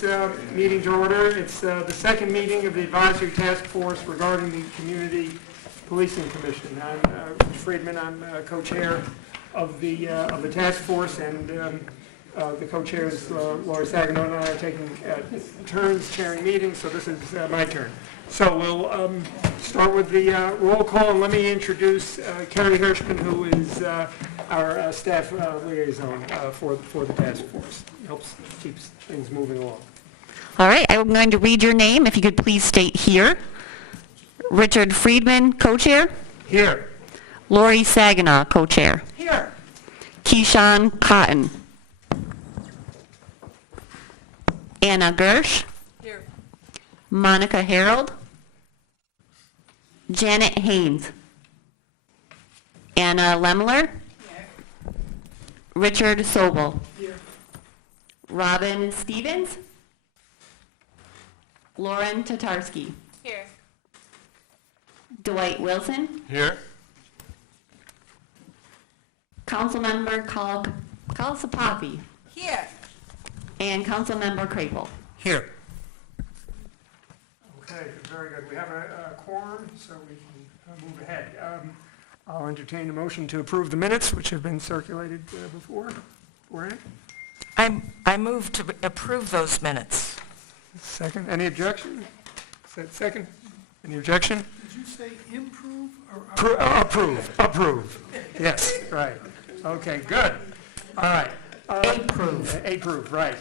Meeting to order. It's the second meeting of the advisory task force regarding the Community Policing Commission. I'm Rich Friedman. I'm co-chair of the task force, and the co-chairs Lori Saginaw and I are taking turns chairing meetings. So this is my turn. So we'll start with the roll call, and let me introduce Carrie Hirschman, who is our staff liaison for the task force. Helps keeps things moving along. All right, I'm going to read your name. If you could please state here. Richard Friedman, co-chair. Here. Lori Saginaw, co-chair. Here. Keyshawn Cotton. Anna Gersh. Here. Monica Harold. Janet Haynes. Anna Lemler. Here. Richard Sobel. Here. Robin Stevens. Lauren Tatarski. Here. Dwight Wilson. Here. Councilmember Kalsapapi. Here. And Councilmember Crapel. Here. Okay, very good. We have a quorum, so we can move ahead. I'll entertain a motion to approve the minutes, which have been circulated before. I move to approve those minutes. Second. Any objection? Second. Any objection? Did you say improve or Approve. Approve. Yes, right. Okay, good. All right. Approve, right.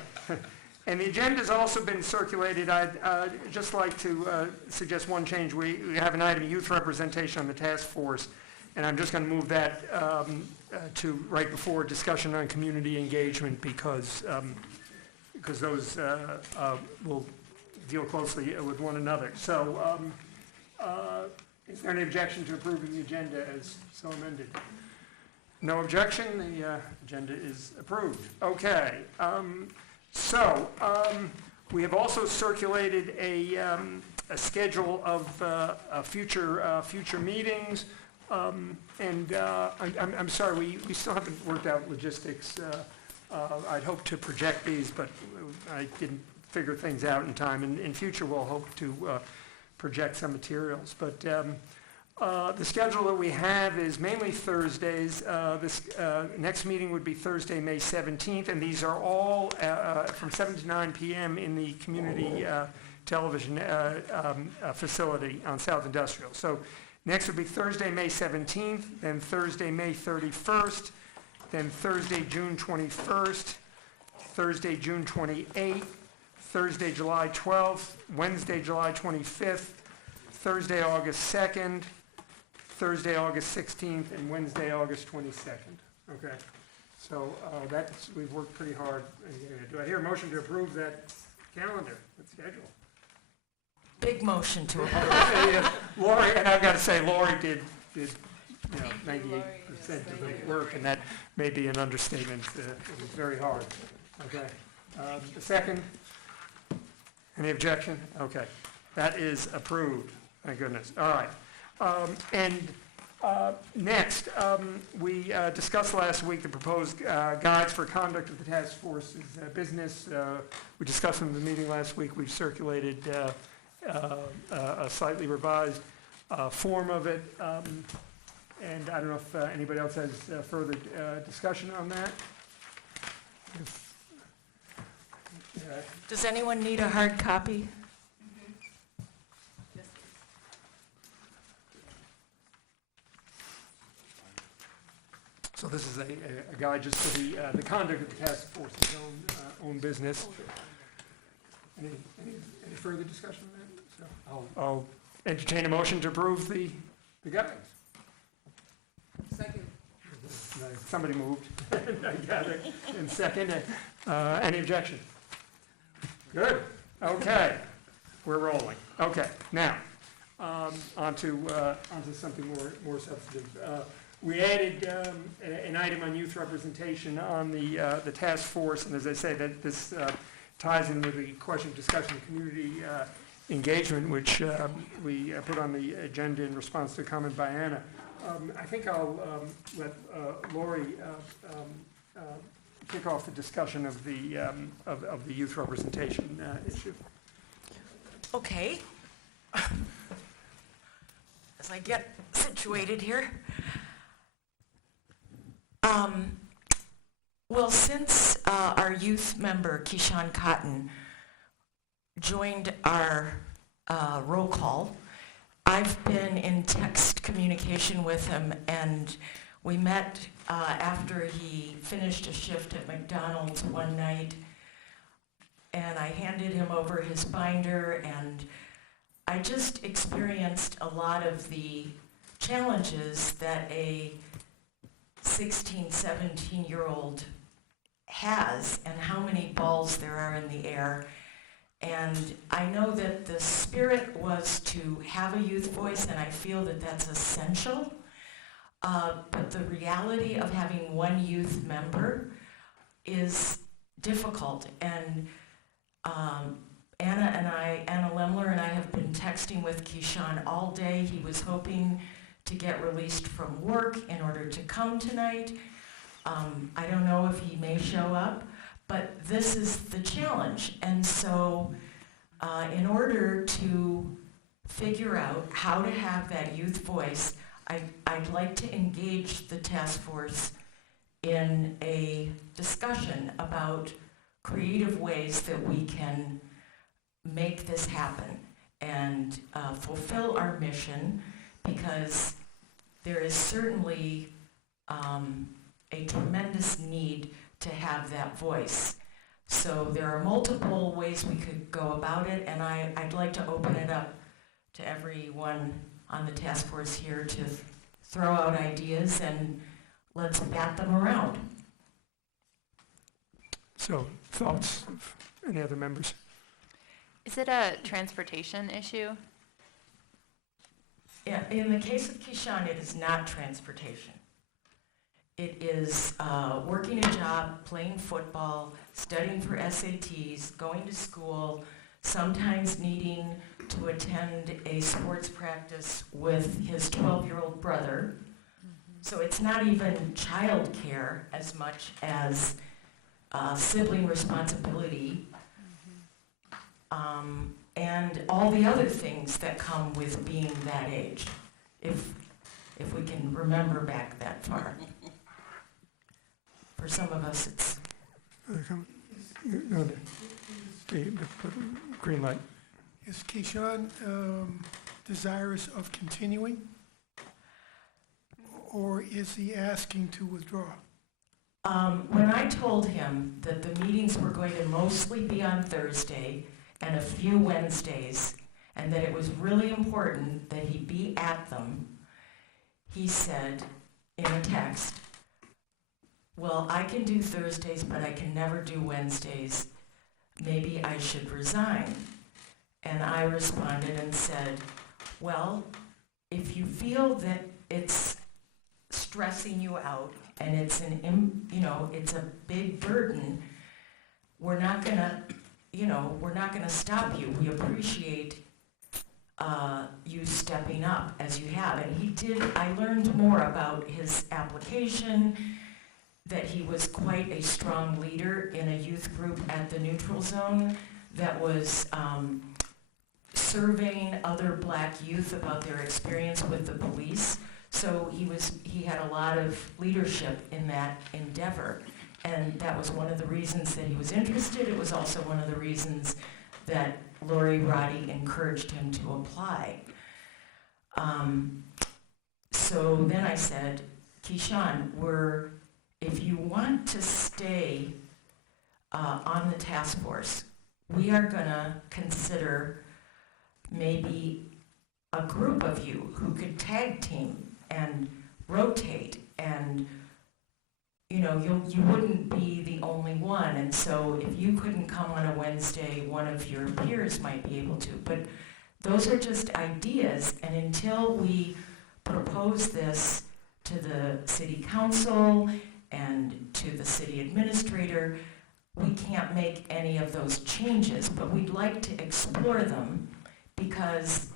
And the agenda's also been circulated. I'd just like to suggest one change. We have an item, youth representation on the task force, and I'm just going to move that to right before discussion on community engagement because those will deal closely with one another. So is there any objection to approving the agenda as so amended? No objection, the agenda is approved. Okay, we have also circulated a schedule of future meetings, and I'm sorry, we still haven't worked out logistics. I'd hoped to project these, but I didn't figure things out in time. In future, we'll hope to project some materials. But the schedule that we have is mainly Thursdays. This next meeting would be Thursday, May 17th, and these are all from 7 to 9 p.m. in the community television facility on South Industrial. So next would be Thursday, May 17th, then Thursday, May 31st, then Thursday, June 21st, Thursday, June 28th, Thursday, July 12th, Wednesday, July 25th, Thursday, August 2nd, Thursday, August 16th, and Wednesday, August 22nd. Okay, so we've worked pretty hard. Do I hear a motion to approve that calendar, that schedule? Big motion to approve. Lori, and I've got to say, Lori did 98% of the work, and that may be an understatement. It was very hard. Okay. The second? Any objection? Okay. That is approved. Thank goodness. All right. Next, we discussed last week the proposed guides for conduct of the task force's business. We discussed in the meeting last week. We've circulated a slightly revised form of it. And I don't know if anybody else has further discussion on that. Does anyone need a hard copy? So this is a guide just for the conduct of the task force's own business. Any further discussion on that? So I'll entertain a motion to approve the guides. Second. Somebody moved. I gather. And second. Any objection? Good. Okay. We're rolling. Okay. Now, onto something more substantive. We added an item on youth representation on the task force, and as I say, that this ties in with the question of discussion of community engagement, which we put on the agenda in response to a comment by Anna. I think I'll let Lori kick off the discussion of the youth representation issue. Okay. As I get situated here. Well, since our youth member, Keyshawn Cotton, joined our roll call, I've been in text communication with him, and we met after he finished a shift at McDonald's one night, and I handed him over his binder, and I just experienced a lot of the challenges that a 16, 17-year-old has, and how many balls there are in the air. And I know that the spirit was to have a youth voice, and I feel that that's essential. But the reality of having one youth member is difficult. And Anna Lemler and I have been texting with Keyshawn all day. He was hoping to get released from work in order to come tonight. I don't know if he may show up, but this is the challenge. And so in order to figure out how to have that youth voice, I'd like to engage the task force in a discussion about creative ways that we can make this happen and fulfill our mission, because there is certainly a tremendous need to have that voice. So there are multiple ways we could go about it, and I'd like to open it up to everyone on the task force here to throw out ideas, and let's bat them around. So, thoughts of any other members? Is it a transportation issue? Yeah, in the case of Keyshawn, it is not transportation. It is working a job, playing football, studying for SATs, going to school, sometimes needing to attend a sports practice with his 12-year-old brother. So it's not even childcare as much as sibling responsibility, and all the other things that come with being that age, if we can remember back that far. For some of us, it's... Green light. Is Keyshawn desirous of continuing? Or is he asking to withdraw? When I told him that the meetings were going to mostly be on Thursday and a few Wednesdays, and that it was really important that he be at them, he said in a text, well, I can do Thursdays, but I can never do Wednesdays. Maybe I should resign. And I responded and said, well, if you feel that it's stressing you out and it's it's a big burden, we're not gonna stop you. We appreciate you stepping up as you have. And he did. I learned more about his application, that he was quite a strong leader in a youth group at the Neutral Zone that was surveying other black youth about their experience with the police. So he had a lot of leadership in that endeavor. And that was one of the reasons that he was interested. It was also one of the reasons that Lori Roddy encouraged him to apply. So then I said, Keyshawn, if you want to stay on the task force, we are going to consider maybe a group of you who could tag team and rotate, and you wouldn't be the only one. And so if you couldn't come on a Wednesday, one of your peers might be able to. But those are just ideas, and until we propose this to the city council and to the city administrator, we can't make any of those changes. But we'd like to explore them, because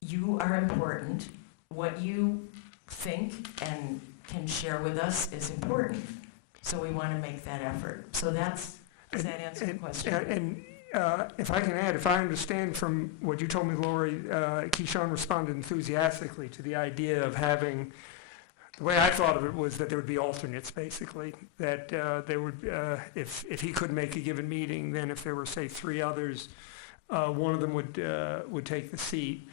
you are important. What you think and can share with us is important. So we want to make that effort. So does that answer the question? And if I can add, if I understand from what you told me, Lori, Keyshawn responded enthusiastically to the idea of having, the way I thought of it was that there would be alternates, basically, that there would, if he couldn't make a given meeting, then if there were, say, 3 others, one of them would take the seat,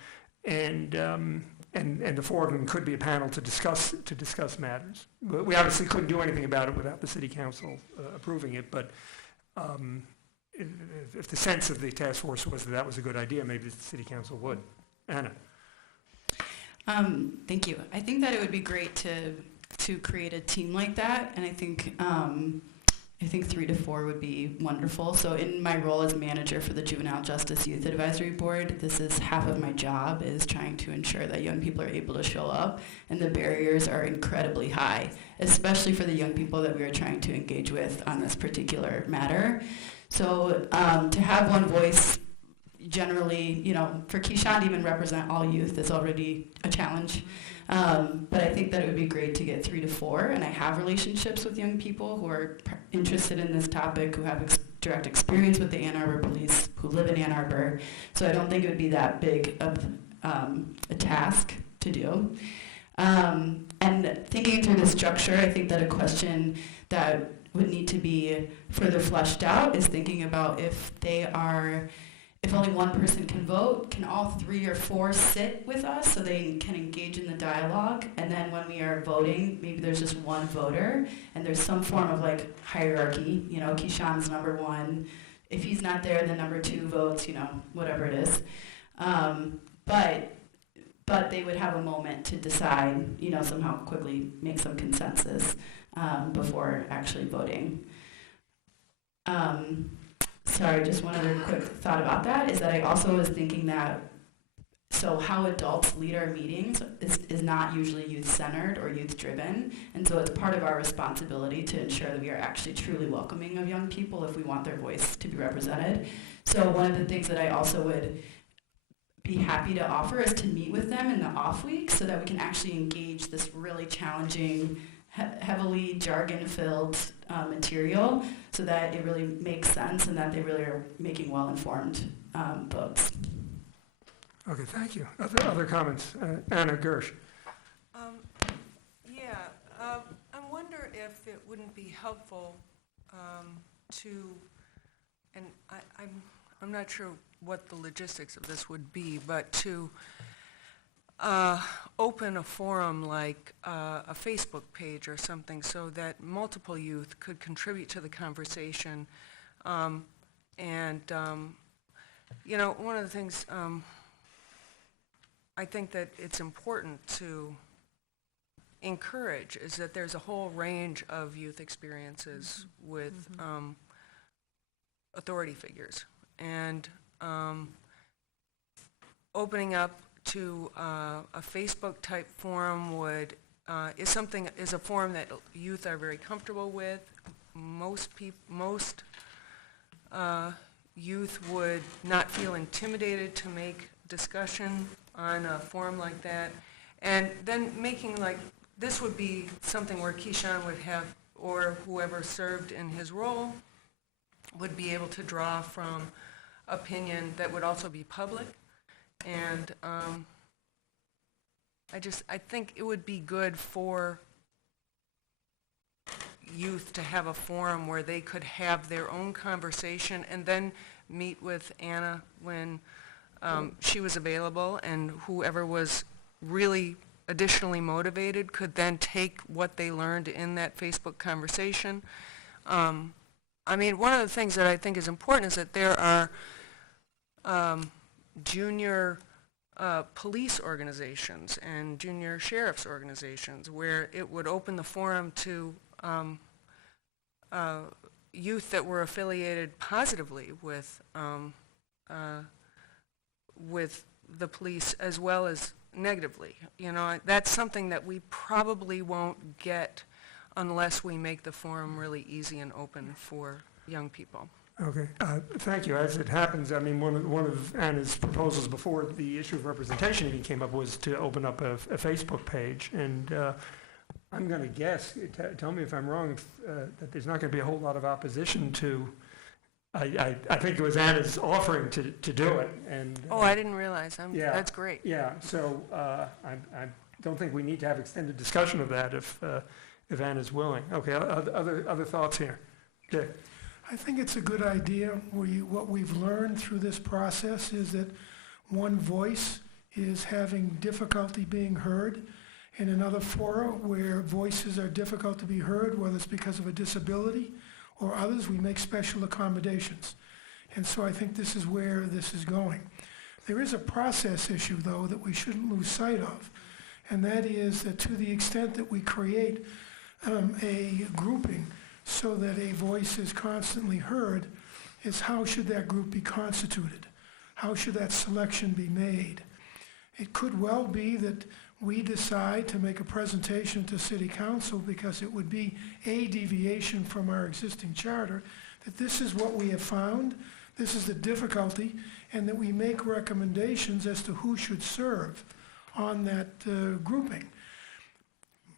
and the 4 of them could be a panel to discuss matters. But we obviously couldn't do anything about it without the city council approving it, but if the sense of the task force was that that was a good idea, maybe the city council would. Anna? Thank you. I think that it would be great to create a team like that, and I think 3 to 4 would be wonderful. So in my role as manager for the Juvenile Justice Youth Advisory Board, this is half of my job, is trying to ensure that young people are able to show up, and the barriers are incredibly high, especially for the young people that we are trying to engage with on this particular matter. So to have one voice, generally, for Keyshawn to even represent all youth is already a challenge. But I think that it would be great to get 3 to 4, and I have relationships with young people who are interested in this topic, who have direct experience with the Ann Arbor Police, who live in Ann Arbor. So I don't think it would be that big of a task to do. And thinking through the structure, I think that a question that would need to be further fleshed out is thinking about if only one person can vote, can all 3 or 4 sit with us so they can engage in the dialogue? And then when we are voting, maybe there's just one voter, and there's some form of hierarchy. Keyshawn's number 1. If he's not there, then number 2 votes. Whatever it is. But they would have a moment to decide. Somehow quickly make some consensus before actually voting. Sorry, just one other quick thought about that is that I also was thinking that, so how adults lead our meetings is not usually youth-centered or youth-driven, and so it's part of our responsibility to ensure that we are actually truly welcoming of young people if we want their voice to be represented. So one of the things that I also would be happy to offer is to meet with them in the off weeks so that we can actually engage this really challenging, heavily jargon-filled material so that it really makes sense and that they really are making well-informed votes. Okay, thank you. Other comments? Anna Gersh. I wonder if it wouldn't be helpful to, and I'm not sure what the logistics of this would be, but to open a forum like a Facebook page or something so that multiple youth could contribute to the conversation. One of the things I think that it's important to encourage is that there's a whole range of youth experiences with authority figures, and opening up to a Facebook type forum is a forum that youth are very comfortable with. Most youth would not feel intimidated to make discussion on a forum like that, and then making this would be something where Keyshawn would have, or whoever served in his role, would be able to draw from opinion that would also be public. And I think it would be good for youth to have a forum where they could have their own conversation and then meet with Anna when she was available, and whoever was really additionally motivated could then take what they learned in that Facebook conversation. One of the things that I think is important is that there are junior police organizations and junior sheriff's organizations where it would open the forum to youth that were affiliated positively with the police as well as negatively. That's something that we probably won't get unless we make the forum really easy and open for young people. Okay, thank you. As it happens, one of Anna's proposals before the issue of representation even came up was to open up a Facebook page, and I'm going to guess, tell me if I'm wrong, that there's not going to be a whole lot of opposition to, I think it was Anna's offering to do it, and. Oh, I didn't realize. Yeah. That's great. Yeah, so I don't think we need to have extended discussion of that if Anna's willing. Okay, other thoughts here? Dick? I think it's a good idea. What we've learned through this process is that one voice is having difficulty being heard. In another fora where voices are difficult to be heard, whether it's because of a disability or others, we make special accommodations. And so I think this is where this is going. There is a process issue, though, that we shouldn't lose sight of, and that is that to the extent that we create a grouping so that a voice is constantly heard, is how should that group be constituted? How should that selection be made? It could well be that we decide to make a presentation to City Council because it would be a deviation from our existing charter, that this is what we have found, this is the difficulty, and that we make recommendations as to who should serve on that grouping.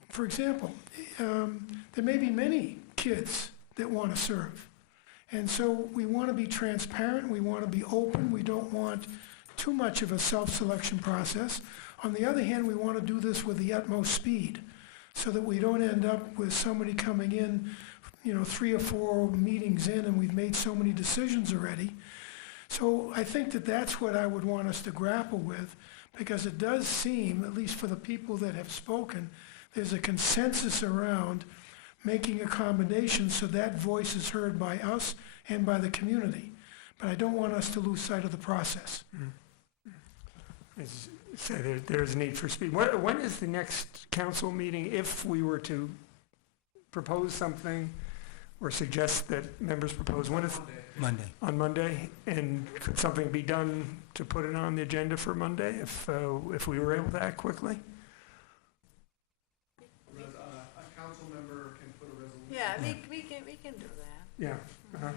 For example, there may be many kids that want to serve. And so we want to be transparent, we want to be open, we don't want too much of a self-selection process. On the other hand, we want to do this with the utmost speed so that we don't end up with somebody coming in, 3 or 4 meetings in and we've made so many decisions already. So I think that that's what I would want us to grapple with, because it does seem, at least for the people that have spoken, there's a consensus around making accommodations so that voice is heard by us and by the community. But I don't want us to lose sight of the process. So there's a need for speed. When is the next council meeting, if we were to propose something or suggest that members propose? When is? Monday. On Monday? And could something be done to put it on the agenda for Monday if we were able to act quickly? A council member can put a resolution. Yeah, we can do that. Yeah. Uh-huh.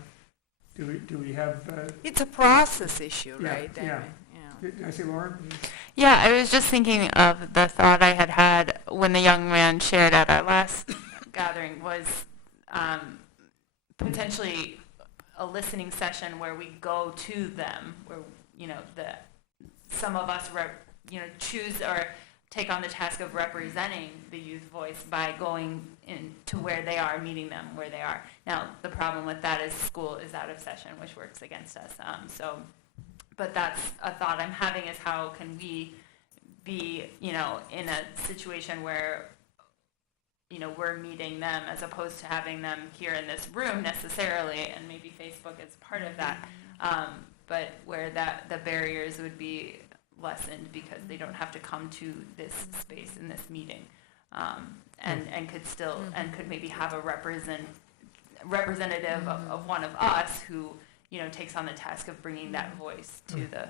Do we have? It's a process issue, Yeah, right? I yeah. mean, Did I say Lauren? Yeah, I was just thinking of the thought I had when the young man shared at our last gathering was potentially a listening session where we go to them, where some of us choose or take on the task of representing the youth voice by going in to where they are, meeting them where they are. Now, the problem with that is school is out of session, which works against us. But that's a thought I'm having, is how can we be, in a situation where, we're meeting them as opposed to having them here in this room necessarily, and maybe Facebook is part of that, but where the barriers would be lessened because they don't have to come to this space in this meeting, and could still, and could maybe have a representative of one of us who, takes on the task of bringing that voice to the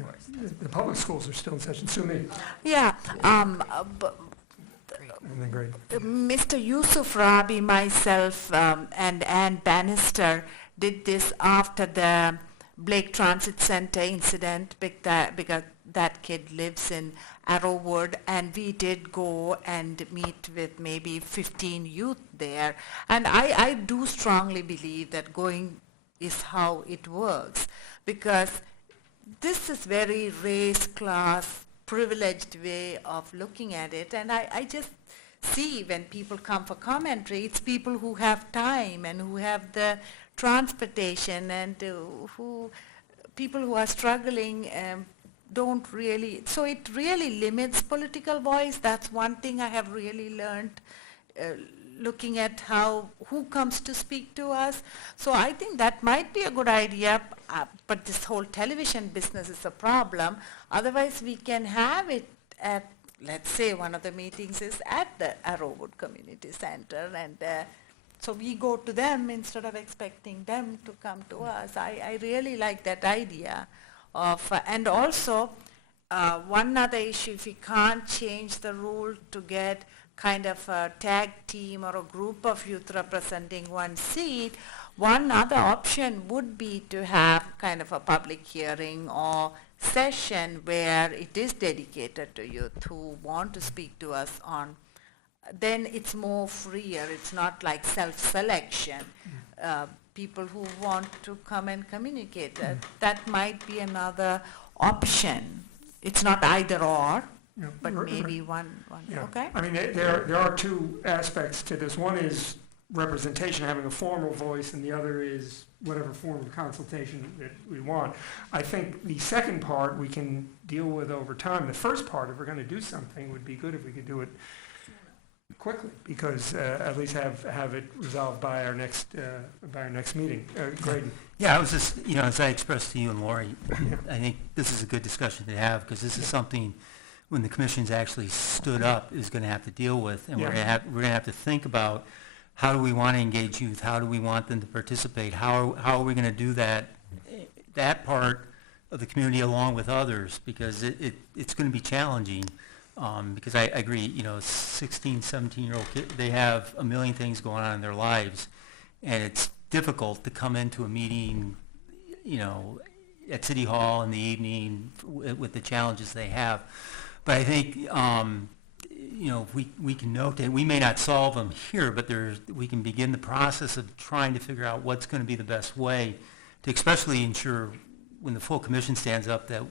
force. The public schools are still in session. Sue me. yeah. Great. Mr. Yusuf Rabi, myself, and Ann Bannister did this after the Blake Transit Center incident, because that kid lives in Arrowwood, and we did go and meet with maybe 15 youth there. And I do strongly believe that going is how it works, because this is very race, class, privileged way of looking at it, and I just see when people come for commentary, it's people who have time and who have the transportation, and people who are struggling don't really, so it really limits political voice. That's one thing I have really learned looking at who comes to speak to us. So I think that might be a good idea, but this whole television business is a problem. Otherwise we can have it at, let's say one of the meetings is at the Arrowwood Community Center, and so we go to them instead of expecting them to come to us. I really like that idea of, and also one other issue, if we can't change the rule to get kind of a tag team or a group of youth representing one seat, one other option would be to have kind of a public hearing or session where it is dedicated to youth who want to speak to us on then it's more freer. It's not like self-selection. People who want to come and communicate, that might be another option. It's not either or, Yeah, but right. maybe one. Yeah. Okay? I mean, there are two aspects to this. One is representation, having a formal voice, and the other is whatever form of consultation that we want. I think the second part we can deal with over time. The first part, if we're going to do something, would be good if we could do it quickly, because at least have it resolved by our next meeting. Graydon. Yeah, I was just, as I expressed to you and Lori, I think this is a good discussion to have, because this is something, when the commission's actually stood up, is going to have to deal with, and we're going to have to think about, how do we want to engage youth? How do we want them to participate? How are we going to do that part of the community along with others? Because it's going to be challenging. Because I agree, 16, 17-year-old kids, they have a million things going on in their lives, and it's difficult to come into a meeting, at City Hall in the evening with the challenges they have. But I think, we can note that we may not solve them here, but we can begin the process of trying to figure out what's going to be the best way to especially ensure when the full commission stands up that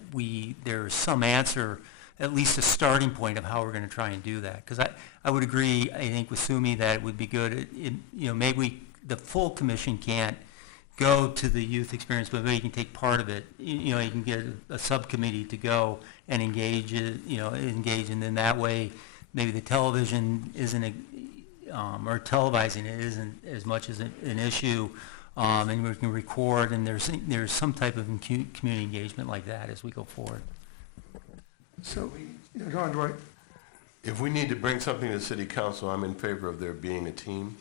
there's some answer, at least a starting point of how we're going to try and do that. Because I would agree, I think, with Sumi that it would be good, maybe the full commission can't go to the youth experience, but maybe you can take part of it. You can get a subcommittee to go and engage, and then that way, maybe the television isn't, or televising it isn't as much as an issue, and we can record, and there's some type of community engagement like that as we go forward. So, go on, Dwight. If we need to bring something to City Council, I'm in favor of there being a team,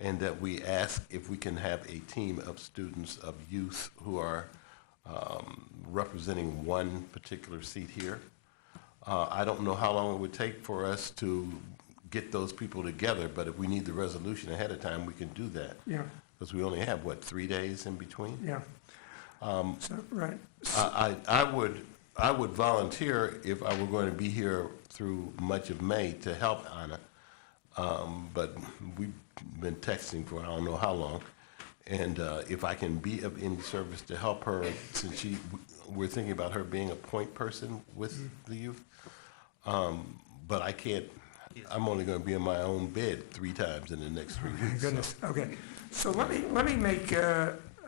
and that we ask if we can have a team of students, of youth who are representing one particular seat here. I don't know how long it would take for us to get those people together, but if we need the resolution ahead of time, we can do that. Yeah. Because we only have, 3 days in between? Yeah. Right. I would volunteer if I were going to be here through much of May to help Anna, but we've been texting for I don't know how long, and if I can be of any service to help her, since we're thinking about her being a point person with the youth, but I can't. I'm only going to be in my own bed 3 times in the next 3 weeks. Goodness. So. Okay. So let me make.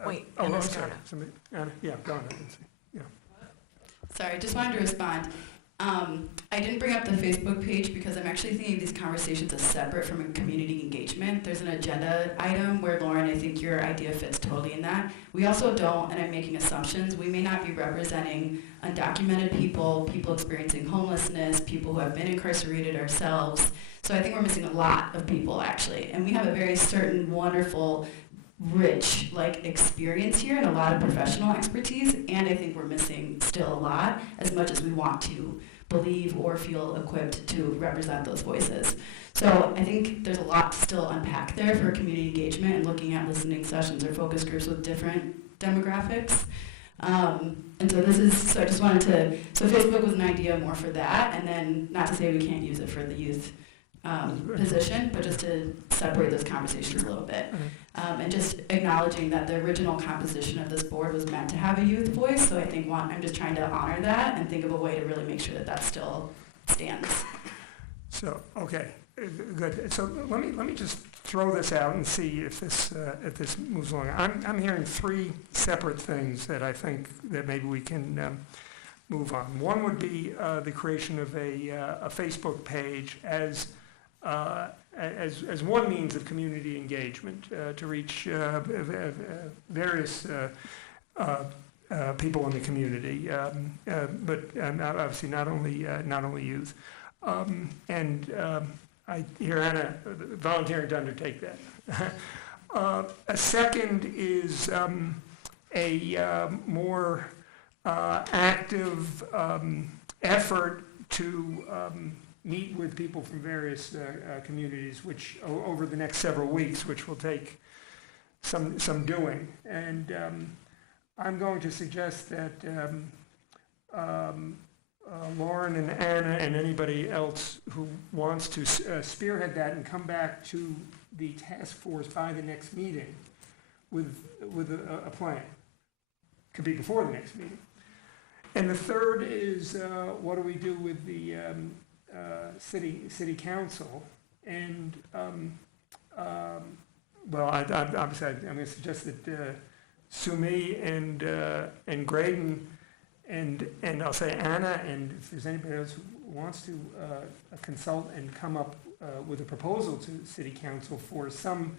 Wait, I'm Anna's sorry. Anna. Somebody, Anna, yeah, go on. I didn't see. Yeah. Sorry, I just wanted to respond. I didn't bring up the Facebook page because I'm actually thinking of these conversations as separate from a community engagement. There's an agenda item where, Lauren, I think your idea fits totally in that. We also don't, and I'm making assumptions, we may not be representing undocumented people, people experiencing homelessness, people who have been incarcerated ourselves. So I think we're missing a lot of people, actually. And we have a very certain, wonderful, rich experience here and a lot of professional expertise, and I think we're missing still a lot as much as we want to believe or feel equipped to represent those voices. So I think there's a lot to still unpack there for community engagement and looking at listening sessions or focus groups with different demographics. And so I just wanted to, so Facebook was an idea more for that, and then not to say we can't use it for the youth position, but just to separate those conversations a little bit. And just acknowledging that the original composition of this board was meant to have a youth voice, so I think I'm just trying to honor that and think of a way to really make sure that still stands. So, okay, good. So let me just throw this out and see if this moves along. I'm hearing 3 separate things that I think that maybe we can move on. One would be the creation of a Facebook page as one means of community engagement to reach various people in the community, but obviously not only youth. And I hear Anna volunteering to undertake that. A second is a more active effort to meet with people from various communities, which over the next several weeks, which will take some doing. And I'm going to suggest that Lauren and Anna and anybody else who wants to spearhead that and come back to the task force by the next meeting with a plan. Could be before the next meeting. And the third is, what do we do with the city council? And, well, obviously, I'm going to suggest that Sumi and Graydon and I'll say Anna, and if there's anybody else who wants to consult and come up with a proposal to city council for some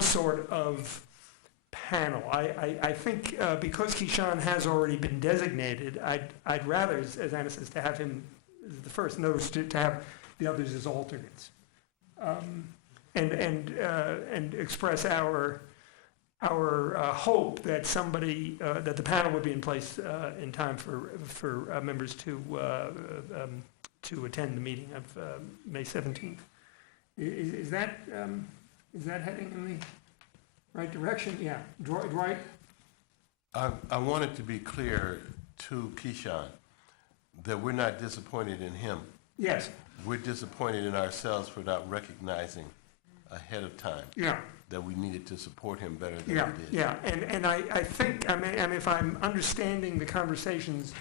sort of panel. I think because Keyshawn has already been designated, I'd rather, as Anna says, to have him as the first, in other words, to have the others as alternates. And express our hope that somebody, that the panel would be in place in time for members to attend the meeting of May 17th. Is that heading in the right direction? Yeah, Dwight? I want it to be clear to Keyshawn that we're not disappointed in him. Yes. We're disappointed in ourselves for not recognizing ahead of time. Yeah. That we needed to support him better than Yeah, we did. yeah, and I think, I mean, if I'm understanding the conversations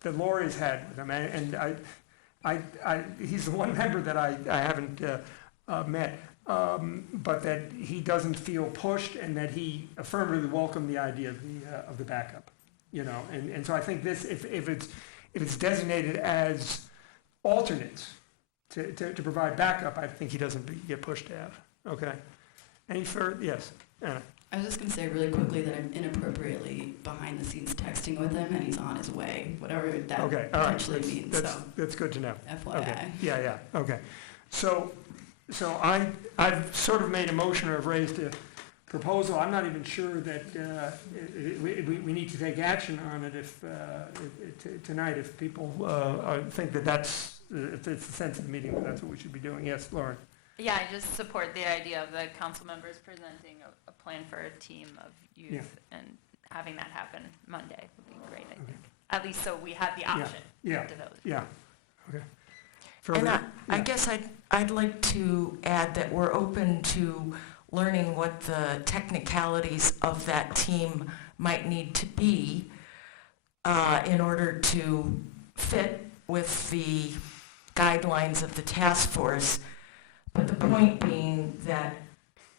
that Lori's had with him, and he's the one member that I haven't met, but that he doesn't feel pushed and that he affirmatively welcomed the idea of the backup, you know, and so I think this, if it's designated as alternates to provide backup, I think he doesn't get pushed to have. Okay. Any further? Yes, Anna. I was just going to say really quickly that I'm inappropriately behind the scenes texting with him, and he's on his way, whatever that Okay, all right. actually means. So That's good to know. FYI. Okay. Yeah, okay. So I've sort of made a motion or have raised a proposal. I'm not even sure that we need to take action on it tonight if people think that if it's the sense of the meeting, that's what we should be doing. Yes, Lauren. Yeah, I just support the idea of the council members presenting a plan for a team of youth and having that happen Monday would be great, I think. At least so we have the option to vote. Yeah, okay. And I guess I'd like to add that we're open to learning what the technicalities of that team might need to be in order to fit with the guidelines of the task force. But the point being that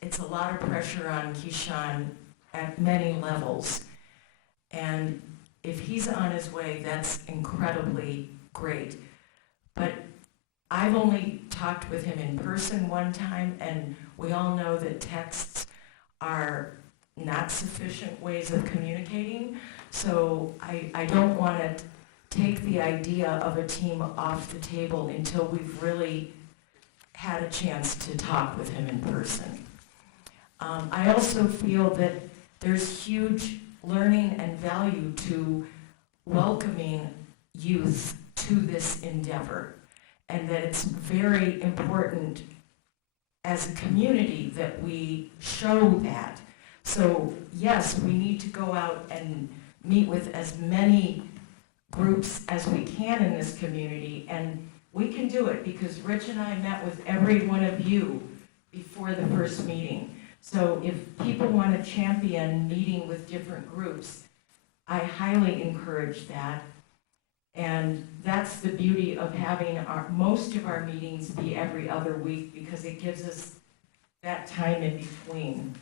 it's a lot of pressure on Keyshawn at many levels. And if he's on his way, that's incredibly great. But I've only talked with him in person one time, and we all know that texts are not sufficient ways of communicating. So I don't want to take the idea of a team off the table until we've really had a chance to talk with him in person. I also feel that there's huge learning and value to welcoming youth to this endeavor, and that it's very important as a community that we show that. So yes, we need to go out and meet with as many groups as we can in this community, and we can do it because Rich and I met with every one of you before the first meeting. So if people want to champion meeting with different groups, I highly encourage that. And that's the beauty of having most of our meetings be every other week, because it gives us that time in between.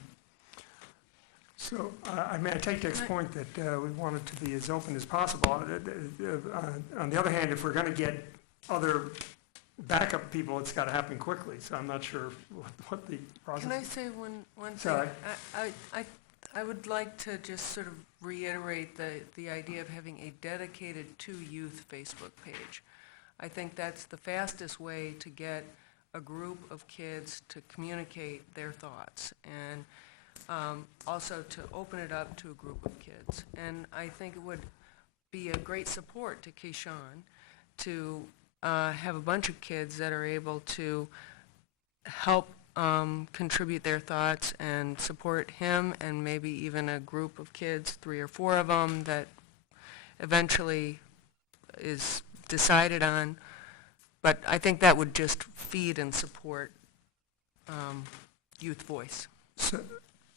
So, I take Dick's point that we want it to be as open as possible. On the other hand, if we're going to get other backup people, it's got to happen quickly. So I'm not sure what the process is. Can I say one thing? Sorry. I would like to just sort of reiterate the idea of having a dedicated to youth Facebook page. I think that's the fastest way to get a group of kids to communicate their thoughts, and also to open it up to a group of kids. And I think it would be a great support to Keyshawn to have a bunch of kids that are able to help contribute their thoughts and support him, and maybe even a group of kids, 3 or 4 of them, that eventually is decided on, but I think that would just feed and support youth voice.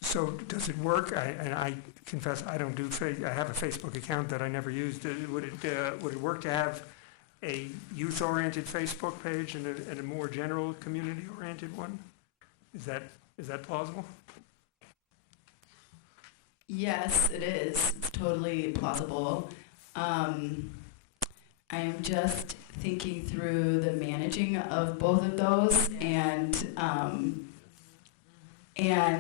So does it work? And I confess, I don't do, I have a Facebook account that I never used. Would it work to have a youth-oriented Facebook page and a more general community-oriented one? Is that plausible? Yes, it is. It's totally plausible. I am just thinking through the managing of both of those and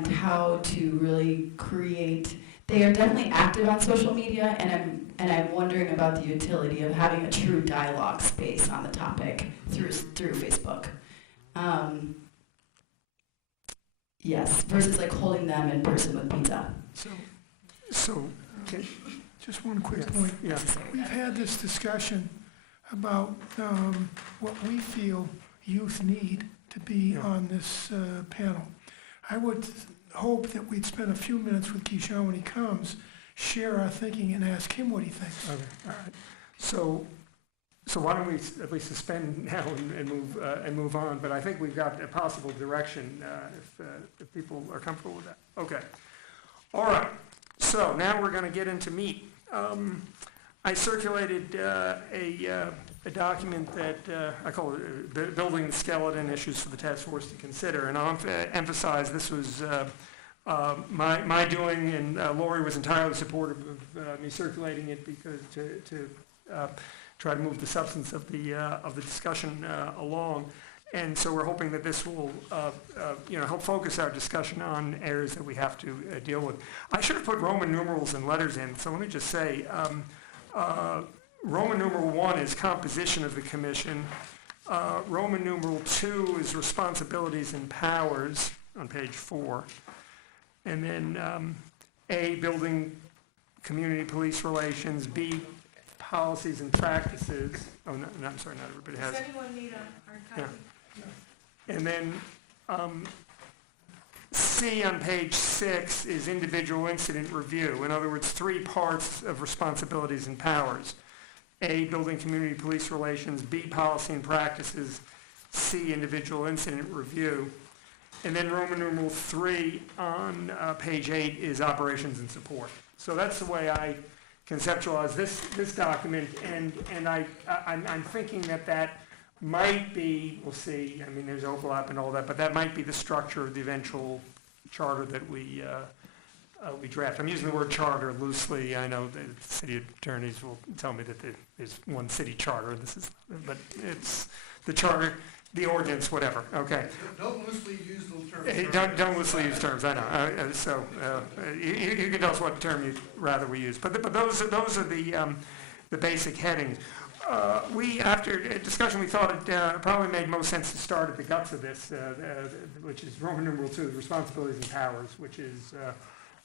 how to really create. They are definitely active on social media, and I'm wondering about the utility of having a true dialogue space on the topic through Facebook. Yes, versus like holding them in person with pizza. So, okay. Just one quick Yes. point. Yeah. We've had this discussion about what we feel youth need to be on this panel. I would hope that we'd spend a few minutes with Keyshawn when he comes, share our thinking, and ask him what he thinks. Okay, all right. So why don't we at least suspend now and move on? But I think we've got a possible direction if people are comfortable with that. Okay. All right. So now we're going to get into meat. I circulated a document that I call it Building the Skeleton Issues for the Task Force to Consider. And I'll emphasize this was my doing, and Lori was entirely supportive of me circulating it because to try to move the substance of the discussion along. And so we're hoping that this will, help focus our discussion on areas that we have to deal with. I should have put Roman numerals and letters in, so let me just say, Roman numeral 1 is composition of the commission. Roman numeral 2 is responsibilities and powers on page 4. And then A, building community police relations. B, policies and practices. Oh, no, I'm sorry, not everybody has. Does anyone need a hard copy? Yeah. And then C on page 6 is individual incident review. In other words, 3 parts of responsibilities and powers. A, building community police relations. B, policy and practices. C, individual incident review. And then Roman numeral 3 on page 8 is operations and support. So that's the way I conceptualize this document, and I'm thinking that might be, we'll see, I mean, there's overlap and all that, but that might be the structure of the eventual charter that we draft. I'm using the word charter loosely. I know the city attorneys will tell me that there's one city charter, but it's the charter, the ordinance, whatever, okay. Don't loosely use those terms. Don't loosely use terms, I know. You can tell us what term you'd rather we use. But those are the basic headings. After a discussion, we thought it probably made most sense to start at the guts of this, which is Roman numeral 2, responsibilities and powers, which is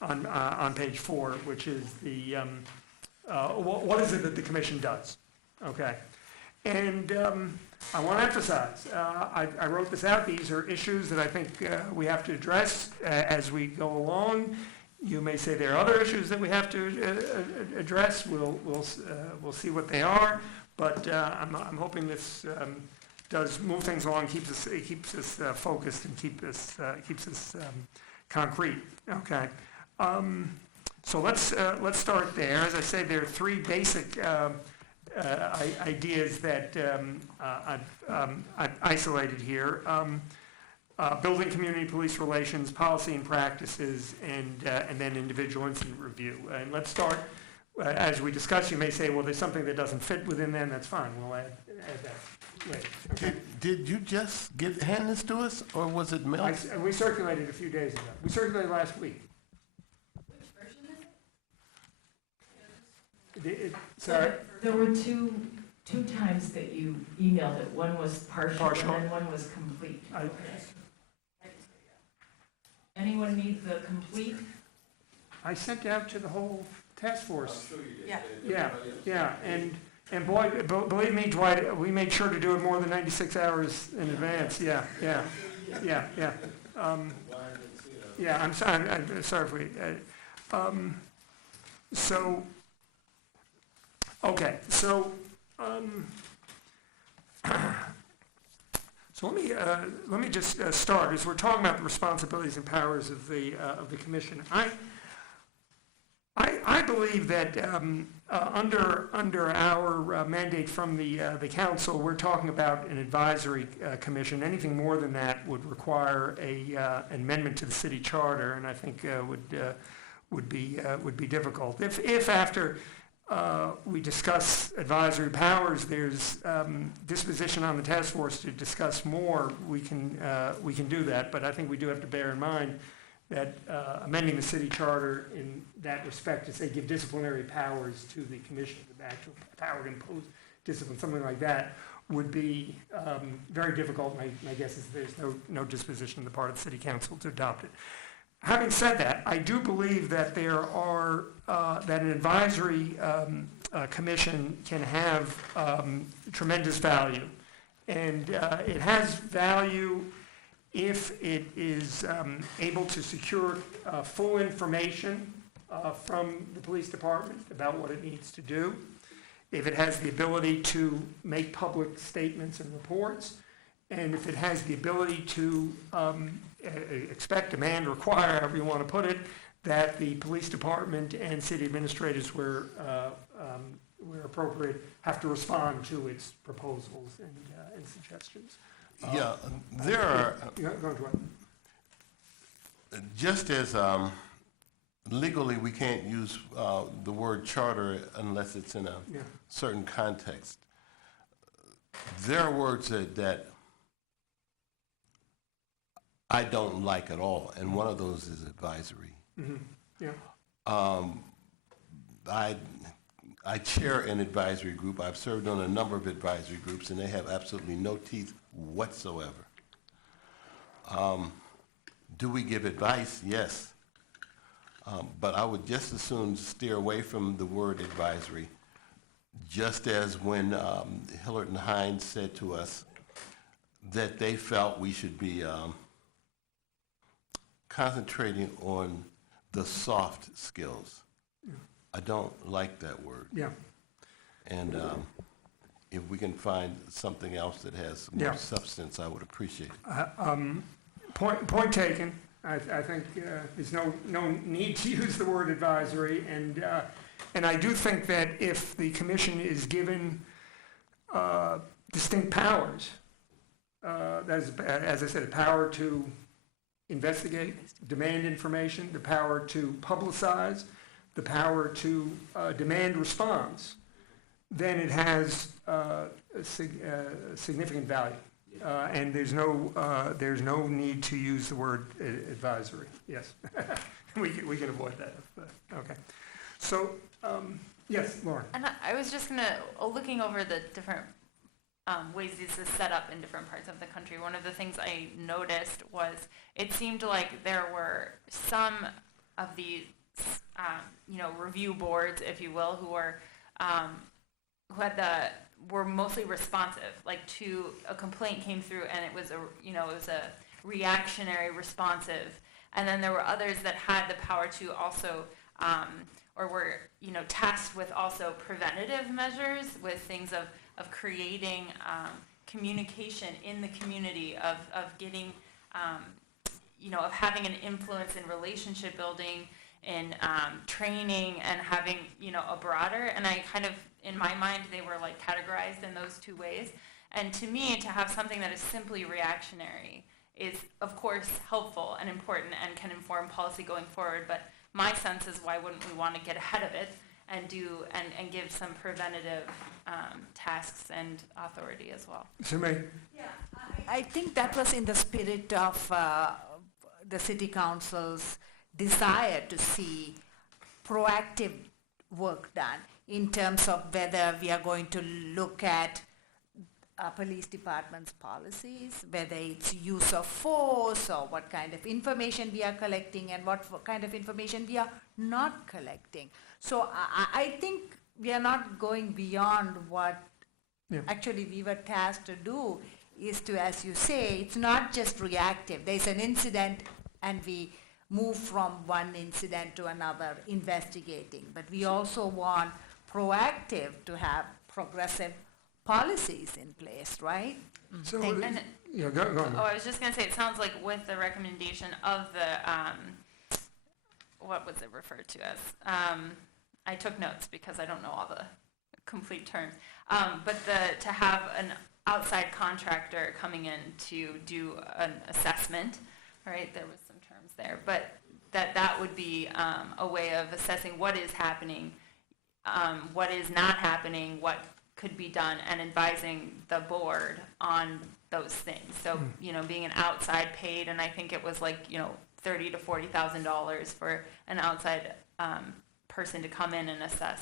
on page 4, which is the what is it that the commission does? Okay, and I want to emphasize, I wrote this out. These are issues that I think we have to address as we go along. You may say there are other issues that we have to address. We'll see what they are. But I'm hoping this does move things along, keeps us focused, and keeps us concrete. Okay. So let's start there. As I say, there are 3 basic ideas that I've isolated here. Building community police relations, policy and practices, and then individual incident review. And let's start. As we discuss, you may say, well, there's something that doesn't fit within them. That's fine. We'll add that later. Okay. Did you just hand this to us, or was it mailed? We circulated a few days ago. We circulated last week. Which version is it? Sorry? There were two times that you emailed it. One was partial. Partial. And then one was complete. Anyone need the complete? I sent it out to the whole task force. Yeah, and boy, believe me, Dwight, we made sure to do it more than 96 hours in advance. Yeah. I'm sorry if we. Okay, so So let me just start, as we're talking about the responsibilities and powers of the commission. I believe that under our mandate from the council, we're talking about an advisory commission. Anything more than that would require an amendment to the city charter, and I think would be difficult. If after we discuss advisory powers, there's disposition on the task force to discuss more, we can do that. But I think we do have to bear in mind that amending the city charter in that respect to say give disciplinary powers to the commission, the actual power to impose discipline, something like that, would be very difficult. My guess is there's no disposition on the part of the city council to adopt it. Having said that, I do believe that there are that an advisory commission can have tremendous value, and it has value if it is able to secure full information from the police department about what it needs to do, if it has the ability to make public statements and reports, and if it has the ability to expect, demand, require, however you want to put it, that the police department and city administrators, where appropriate, have to respond to its proposals and suggestions. Yeah, there are, Go ahead. just as legally we can't use the word charter unless it's in a certain context, there are words that I don't like at all, and one of those is advisory. Mm-hmm. Yeah. I chair an advisory group. I've served on a number of advisory groups, and they have absolutely no teeth whatsoever. Do we give advice? Yes. But I would just as soon steer away from the word advisory, just as when Hillard and Hines said to us that they felt we should be concentrating on the soft skills. Yeah. I don't like that word. Yeah. And if we can find something else that has more substance, I would appreciate it. Point taken. I think there's no need to use the word advisory, and I do think that if the commission is given distinct powers, as I said, a power to investigate, demand information, the power to publicize, the power to demand response, then it has significant value. And there's no need to use the word advisory. Yes, we can avoid that. Okay. So, yes, Lauren. And I was just looking over the different ways this is set up in different parts of the country. One of the things I noticed was it seemed like there were some of these, review boards, if you will, who were mostly responsive. Like to a complaint came through and it was a reactionary responsive, and then there were others that had the power to also or were tasked with also preventative measures, with things of creating communication in the community, of getting of having an influence in relationship building, in training, and having a broader, and I kind of, in my mind, they were like categorized in those two ways. And to me, to have something that is simply reactionary is, of course, helpful and important and can inform policy going forward, but my sense is, why wouldn't we want to get ahead of it and give some preventative tasks and authority as well? Sumay? Yeah, I think that was in the spirit of the city council's desire to see proactive work done in terms of whether we are going to look at police department's policies, whether it's use of force or what kind of information we are collecting and what kind of information we are not collecting. So I think we are not going beyond what actually we were tasked to do, is to, as you say, it's not just reactive. There's an incident and we move from one incident to another investigating, but we also want proactive, to have progressive policies in place, right? So, And- yeah, go on. Oh, I was just gonna say, it sounds like with the recommendation of the, what was it referred to as? I took notes because I don't know all the complete terms. But to have an outside contractor coming in to do an assessment, right? There was some terms there, but that would be a way of assessing what is happening, what is not happening, what could be done, and advising the board on those things. So, being an outside paid, and I think it was like, $30,000 to $40,000 for an outside person to come in and assess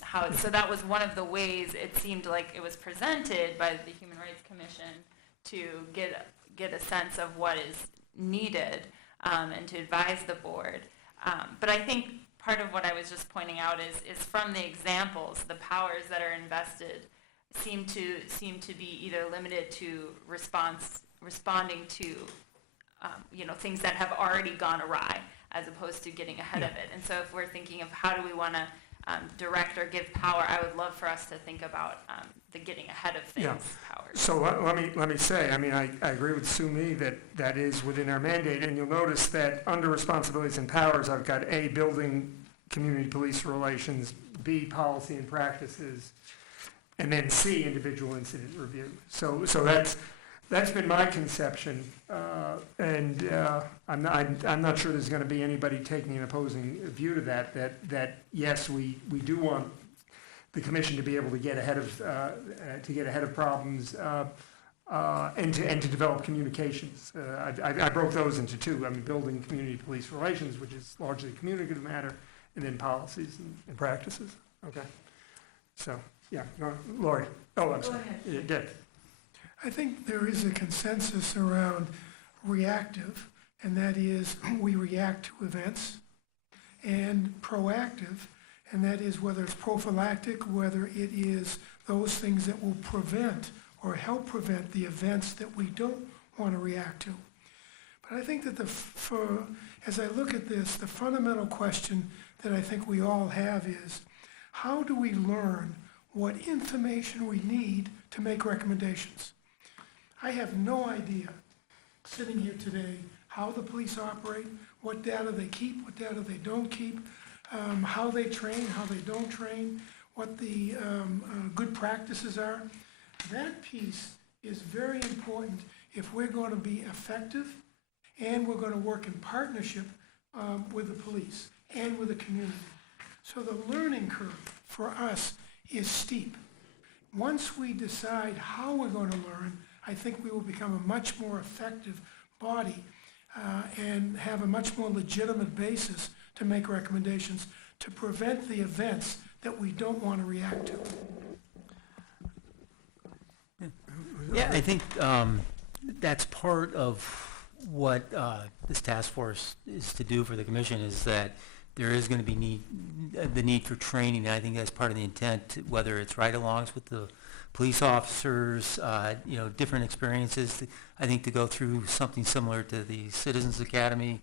how. So that was one of the ways it seemed like it was presented by the Human Rights Commission to get a sense of what is needed and to advise the board. But I think part of what I was just pointing out is from the examples, the powers that are invested seem to be either limited to responding to things that have already gone awry, as opposed to getting ahead of it. And so if we're thinking of how do we want to direct or give power, I would love for us to think about the getting ahead of things powers. So let me say, I agree with Sue Me that is within our mandate, and you'll notice that under responsibilities and powers, I've got A, building community police relations, B, policy and practices, and then C, individual incident review. So that's been my conception, and I'm not sure there's going to be anybody taking an opposing view to that yes, we do want the commission to be able to get ahead of problems and to develop communications. I broke those into two. Building community police relations, which is largely a communicative matter, and then policies and practices. Okay. So yeah, Lori. Oh, I'm sorry. Yeah, Dick. I think there is a consensus around reactive, and that is we react to events, and proactive, and that is whether it's prophylactic, whether it is those things that will prevent or help prevent the events that we don't want to react to. But I think that as I look at this, the fundamental question that I think we all have is, how do we learn what information we need to make recommendations? I have no idea, sitting here today, how the police operate, what data they keep, what data they don't keep, how they train, how they don't train, what the good practices are. That piece is very important if we're going to be effective and we're going to work in partnership with the police and with the community. So the learning curve for us is steep. Once we decide how we're going to learn, I think we will become a much more effective body and have a much more legitimate basis to make recommendations to prevent the events that we don't want to react to. Yeah, I think that's part of what this task force is to do for the commission, is that there is going to be the need for training, and I think that's part of the intent, whether it's ride-alongs with the police officers, different experiences, I think to go through something similar to the Citizens Academy,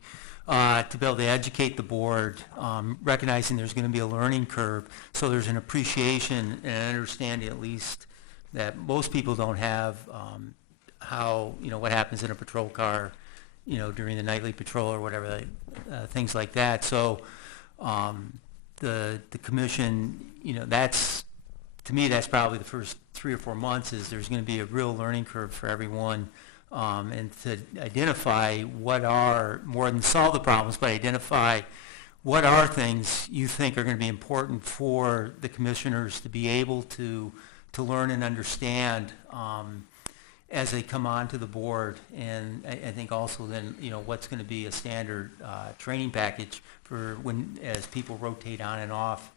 to be able to educate the board, recognizing there's going to be a learning curve, so there's an appreciation and understanding at least that most people don't have, how, what happens in a patrol car, during the nightly patrol or whatever, things like that. So the commission, to me, that's probably the first 3 or 4 months, is there's going to be a real learning curve for everyone, and to identify what are, more than solve the problems, but identify what are things you think are going to be important for the commissioners to be able to learn and understand as they come onto the board. And I think also then, what's going to be a standard training package for as people rotate on and off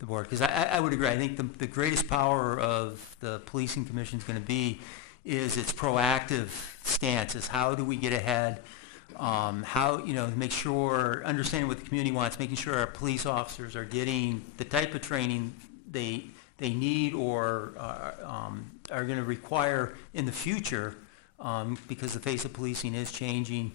the board. Because I would agree, I think the greatest power of the policing commission is going to be is its proactive stance, is how do we get ahead, how, make sure, understanding what the community wants, making sure our police officers are getting the type of training they need or are going to require in the future, because the face of policing is changing,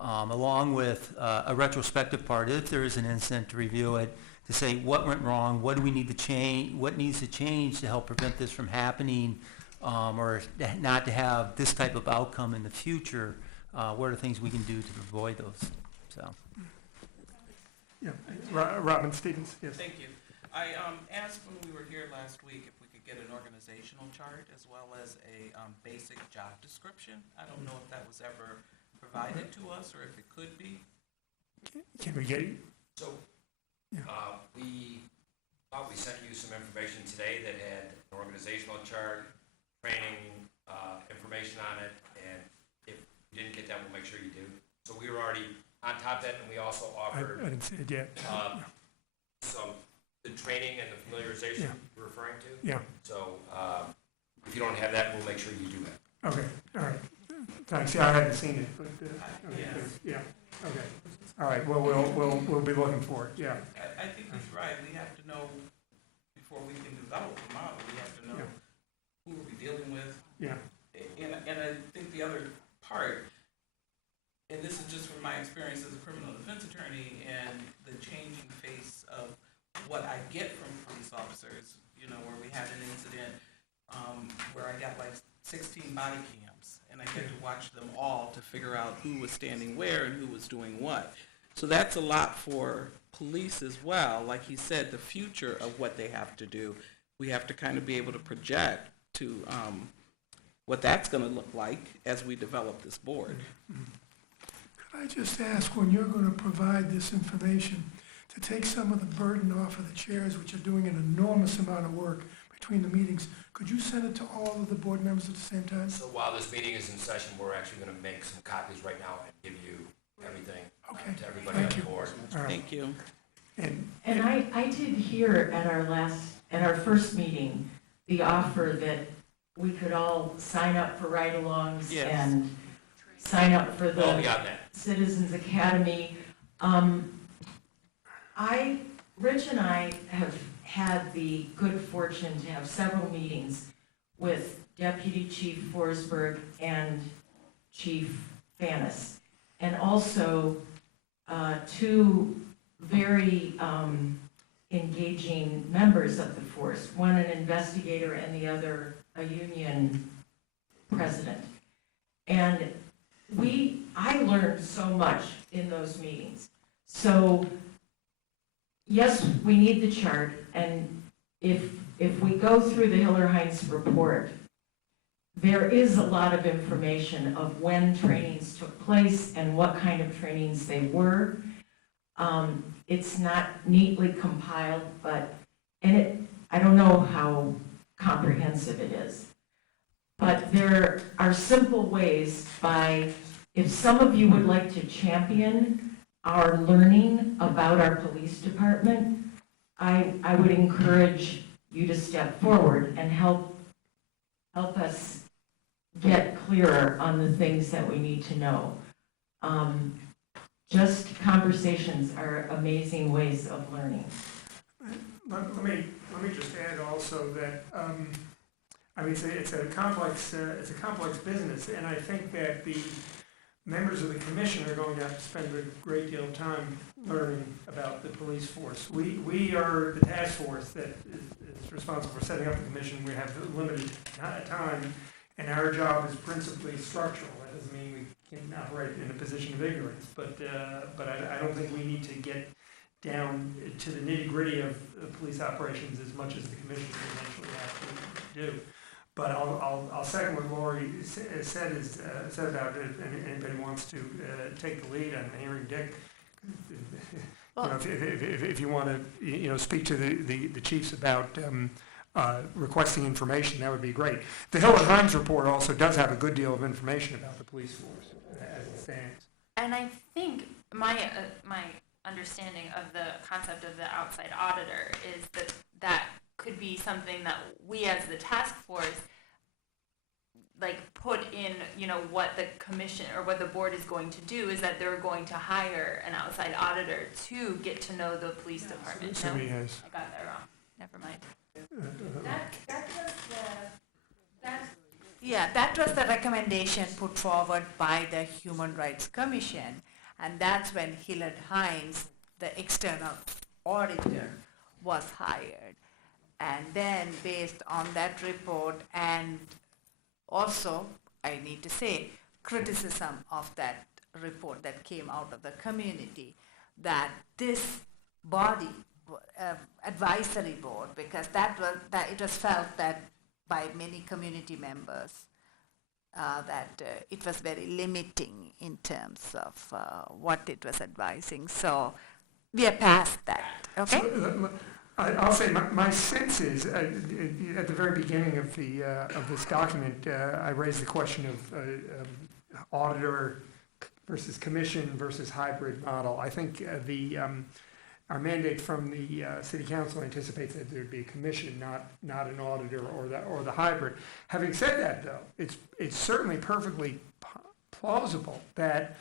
along with a retrospective part, if there is an incident, to review it, to say what went wrong, what do we need to change, what needs to change to help prevent this from happening, or not to have this type of outcome in the future. What are things we can do to avoid those? So. Yeah, Robin Stevens, yes. Thank you. I asked when we were here last week if we could get an organizational chart as well as a basic job description. I don't know if that was ever provided to us or if it could be. Can we get it? So, we thought we sent you some information today that had an organizational chart, training, information on it, and if you didn't get that, we'll make sure you do. So we were already on top of that, and we also I offered didn't see it yet. the training and the familiarization you're referring to. Yeah, So, if you don't have that, we'll make sure you do that. okay, all right. Thanks, yeah, I hadn't seen it, but, okay, good. Yeah, okay. All right, well, we'll be looking for it, yeah. I think he's right. We have to know, before we can develop the model, we have to know who we're dealing with. Yeah. And I think the other part, and this is just from my experience as a criminal defense attorney and the changing face of what I get from police officers, you know, where we had an incident where I got like 16 body cams, and I get to watch them all to figure out who was standing where and who was doing what. So that's a lot for police as well. Like he said, the future of what they have to do, we have to kind of be able to project to what that's going to look like as we develop this board. Could I just ask, when you're going to provide this information, to take some of the burden off of the chairs, which are doing an enormous amount of work between the meetings, could you send it to all of the board members at the same time? So while this meeting is in session, we're actually going to make some copies right now and give you everything to everybody on the board. All right. Thank you. And I did hear at our first meeting, the offer that we could all sign up for ride-alongs Yes. and sign up for Well, the beyond that. Citizens Academy. Rich and I have had the good fortune to have several meetings with Deputy Chief Forsberg and Chief Fanis, and also two very engaging members of the force, one an investigator and the other a union president. And I learned so much in those meetings. So yes, we need the chart, and if we go through the Hiller-Heinz report, there is a lot of information of when trainings took place and what kind of trainings they were. It's not neatly compiled, I don't know how comprehensive it is. But there are simple ways if some of you would like to champion our learning about our police department, I would encourage you to step forward and help us get clearer on the things that we need to know. Just conversations are amazing ways of learning. let me just add also that, it's a complex business, and I think that the members of the commission are going to have to spend a great deal of time learning about the police force. We are the task force that is responsible for setting up the commission. We have limited time, and our job is principally structural. That doesn't mean we can operate in a position of ignorance, but I don't think we need to get down to the nitty-gritty of police operations as much as the commission can eventually have to do. But I'll second what Lori said about it, and anybody wants to take the lead on hearing Dick. If you want to, speak to the chiefs about requesting information, that would be great. The Hiller-Heinz report also does have a good deal of information about the police force as it stands. And I think my understanding of the concept of the outside auditor is that could be something that we as the task force put in, what the commission or what the board is going to do is that they're going to hire an outside auditor to get to know the police department. So No? he has. I got that wrong. Never mind. That was the recommendation put forward by the Human Rights Commission, and that's when Hiller-Heinz, the external auditor was hired. And then based on that report, and also, I need to say, criticism of that report that came out of the community, that this body, advisory board, because that it was felt that by many community members, that it was very limiting in terms of what it was advising. So we are past that, okay? So, I'll say my sense is at the very beginning of this document, I raised the question of auditor versus commission versus hybrid model. I think our mandate from the city council anticipates that there'd be a commission, not an auditor or the hybrid. Having said that, though, it's certainly perfectly plausible that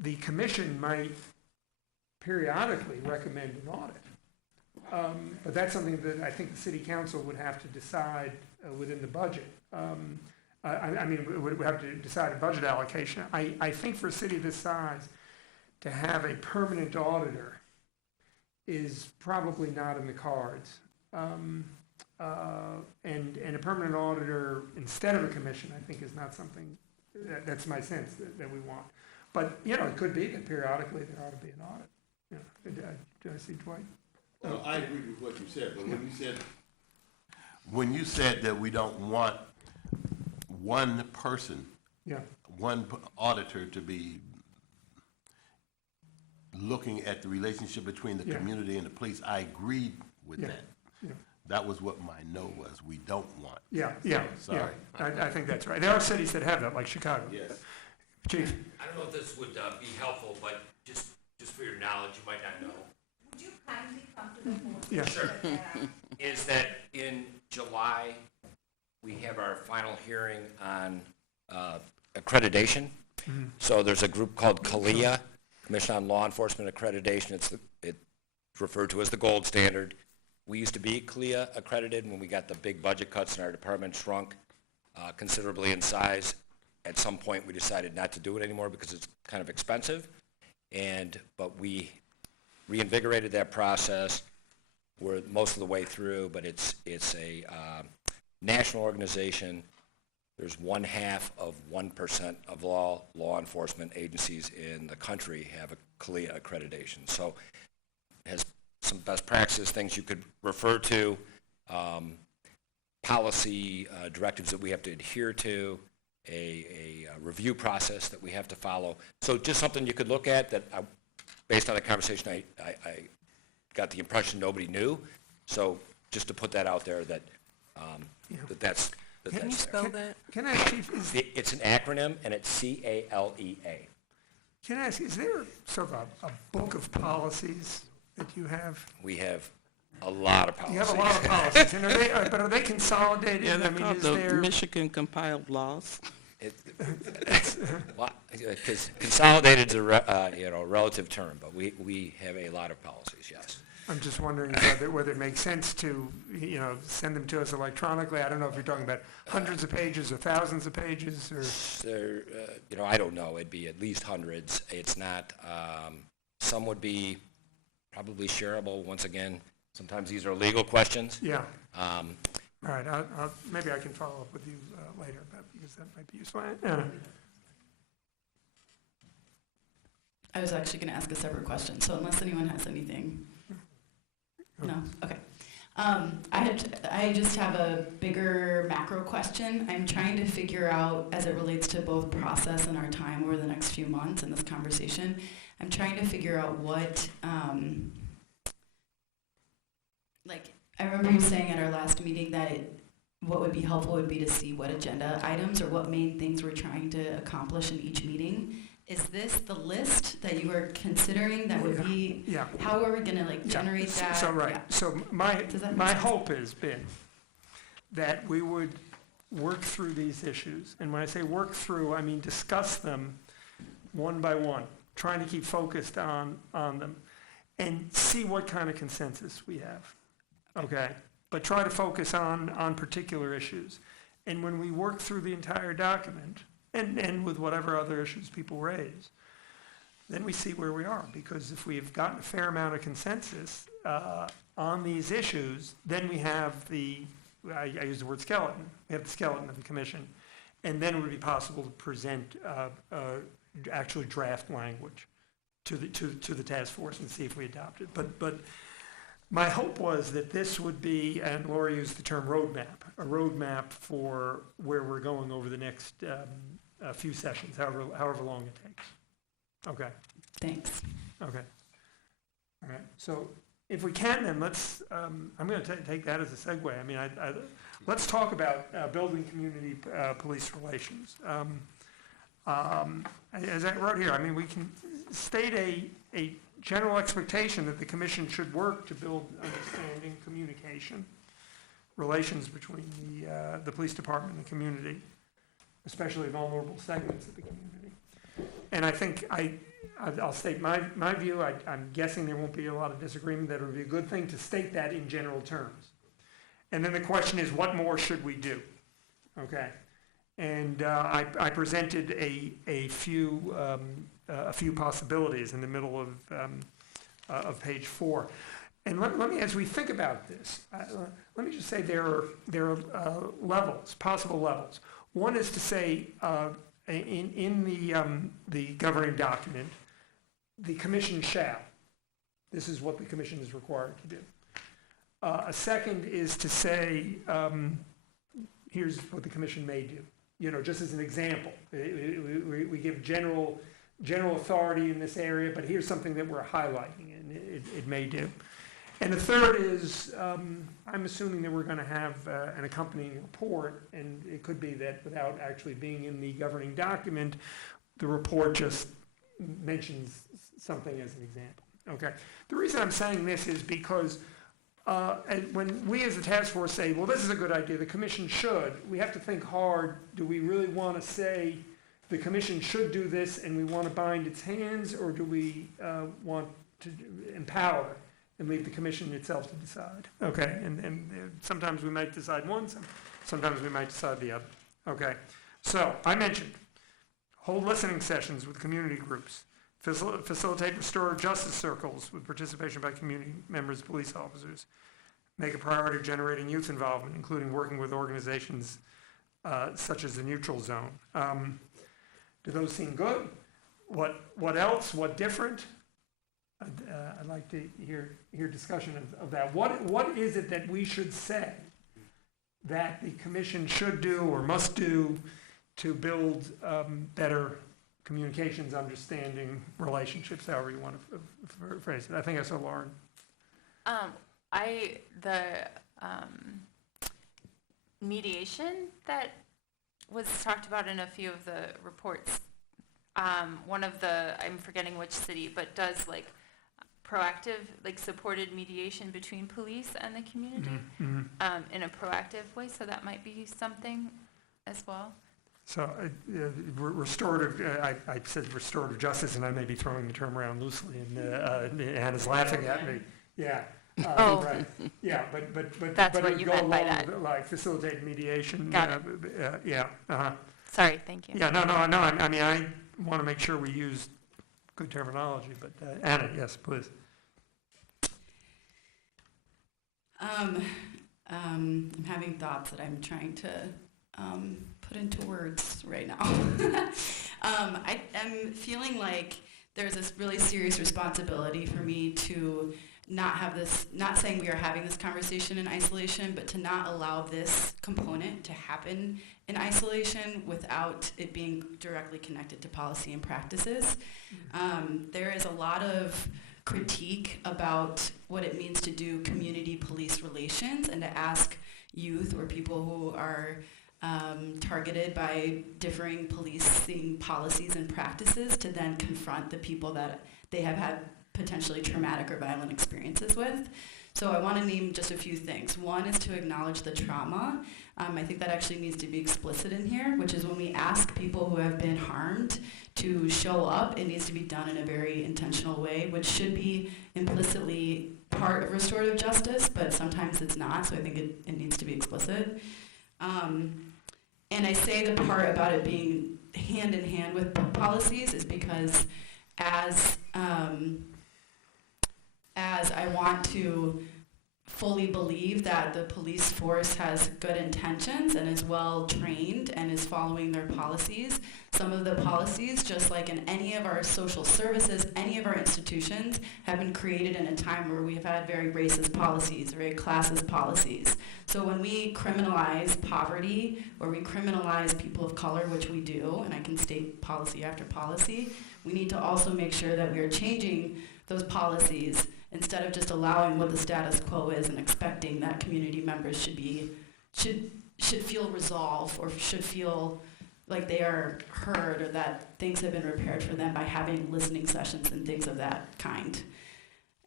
the commission might periodically recommend an audit. But that's something that I think the city council would have to decide within the budget. I mean, we would have to decide a budget allocation. I think for a city this size, to have a permanent auditor is probably not in the cards. And a permanent auditor instead of a commission, I think, is not something, that's my sense, that we want. But, you know, it could be that periodically there ought to be an audit. You know, do I see Dwight? Well, I agree with what you said, but when you said that we don't want one person, one auditor to be looking at the relationship between the community and the police, I agreed with that. Yeah. That was what my no was. We don't want. Sorry. I think that's right. There are cities that have that, like Chicago. Yes. Chief? I don't know if this would be helpful, but just for your knowledge, you might not know. Would you kindly come to the podium? Yeah. Sure. Is that in July, we have our final hearing on accreditation. Mm-hmm. So there's a group called CALIA, Commission on Law Enforcement Accreditation. It's referred to as the gold standard. We used to be CALIA accredited when we got the big budget cuts and our department shrunk considerably in size. At some point, we decided not to do it anymore because it's kind of expensive. But we reinvigorated that process. We're most of the way through, but it's a national organization. There's 1/2% of all law enforcement agencies in the country have a CALIA accreditation. So it has some best practices, things you could refer to, policy directives that we have to adhere to, a review process that we have to follow. So just something you could look at that, based on the conversation, I got the impression nobody knew. So just to put that out there that that's Can you spell that? Can I, Chief, it's an acronym, and it's CALEA. can I ask, is there sort of a book of policies that you have? We have a lot of policies. You have a lot of policies, and are they consolidated? Yeah, they're I mean, called is the there? Michigan compiled laws. Because consolidated is a relative term, but we have a lot of policies, yes. I'm just wondering whether it makes sense to, send them to us electronically. I don't know if you're talking about hundreds of pages or thousands of pages, or. I don't know. It'd be at least hundreds. It's not. Some would be probably shareable. Once again, sometimes these are legal questions. Yeah. All right. Maybe I can follow up with you later, because that might be useful. I was actually going to ask a separate question, so unless anyone has anything. No? Okay. I just have a bigger macro question. I'm trying to figure out, as it relates to both process and our time over the next few months in this conversation, I'm trying to figure out what, I remember you saying at our last meeting that what would be helpful would be to see what agenda items or what main things we're trying to accomplish in each meeting. Is this the list that you are considering that would be, how are we going to generate that? So, right. Yeah. So my hope has been that we would work through these issues. And when I say work through, I mean discuss them one by one, trying to keep focused on them and see what kind of consensus we have. Okay? But try to focus on particular issues. And when we work through the entire document, and with whatever other issues people raise, then we see where we are. Because if we've gotten a fair amount of consensus on these issues, then we have I use the word skeleton, we have the skeleton of the commission, and then it would be possible to present actually draft language to the task force and see if we adopt it. But my hope was that this would be, and Laura used the term a roadmap for where we're going over the next few sessions, however long it takes. Okay. Thanks. Okay. All right. So if we can, then let's. I'm going to take that as a segue. I mean, let's talk about building community police relations. As I wrote here, I mean, we can state a general expectation that the commission should work to build understanding, communication, relations between the police department and the community, especially vulnerable segments of the community. And I think I'll state my view. I'm guessing there won't be a lot of disagreement that it would be a good thing to state that in general terms. And then the question is, what more should we do? Okay. And I presented a few possibilities in the middle of page 4. And let me, as we think about this, let me just say there are levels, possible levels. One is to say in the governing document, the commission shall. This is what the commission is required to do. A second is to say, here's what the commission may do. You know, just as an example, we give general authority in this area, but here's something that we're highlighting, and it may do. And the third is, I'm assuming that we're going to have an accompanying report, and it could be that without actually being in the governing document, the report just mentions something as an example. Okay. The reason I'm saying this is because and when we as a task force say, well, this is a good idea, the commission should, we have to think hard, do we really want to say the commission should do this and we want to bind its hands, or do we want to empower and leave the commission itself to decide? Okay, and sometimes we might decide one, sometimes we might decide the other. Okay, so I mentioned hold listening sessions with community groups, facilitate restorative justice circles with participation by community members, police officers, make a priority of generating youth involvement, including working with organizations such as the Neutral Zone. Do those seem good? What else? What different? I'd like to hear discussion of that. What is it that we should say that the commission should do or must do to build better communications, understanding, relationships, however you want to phrase it? I think I saw Lauren. Mediation that was talked about in a few of the reports. One of I'm forgetting which city, but does like proactive, like supported mediation between police and the community in a proactive way. So that might be something as well. So restorative, I said restorative justice, and I may be throwing the term around loosely, and Anna's laughing at me. Yeah. Right. Yeah, but that's but what you go meant by along that. with, like facilitate mediation. Got it. Yeah. Sorry, thank you. Yeah. No. I mean, I want to make sure we use good terminology. But Anna, yes, please. I'm having thoughts that I'm trying to put into words right now. I'm feeling like there's this really serious responsibility for me to not have this, not saying we are having this conversation in isolation, but to not allow this component to happen in isolation without it being directly connected to policy and practices. There is a lot of critique about what it means to do community police relations and to ask youth or people who are targeted by differing policing policies and practices to then confront the people that they have had potentially traumatic or violent experiences with. So I want to name just a few things. One is to acknowledge the trauma. I think that actually needs to be explicit in here, which is when we ask people who have been harmed to show up, it needs to be done in a very intentional way, which should be implicitly part of restorative justice, but sometimes it's not, so I think it needs to be explicit. And I say the part about it being hand in hand with policies is because as I want to fully believe that the police force has good intentions and is well trained and is following their policies. Some of the policies, just like in any of our social services, any of our institutions, have been created in a time where we've had very racist policies, very classist policies. So when we criminalize poverty, or we criminalize people of color, which we do, and I can state policy after policy, we need to also make sure that we are changing those policies instead of just allowing what the status quo is and expecting that community members should feel resolve or should feel like they are heard or that things have been repaired for them by having listening sessions and things of that kind.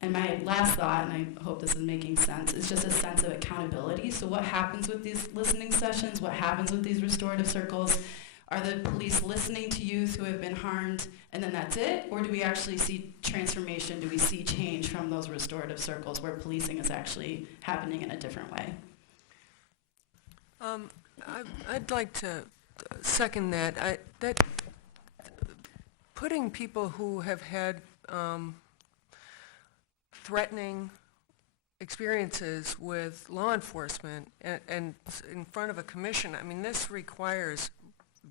And my last thought, and I hope this is making sense, is just a sense of accountability. So what happens with these listening sessions? What happens with these restorative circles? Are the police listening to youth who have been harmed and then that's it? Or do we actually see transformation? Do we see change from those restorative circles where policing is actually happening in a different way? I'd like to second that. That putting people who have had threatening experiences with law enforcement and in front of a commission, I mean, this requires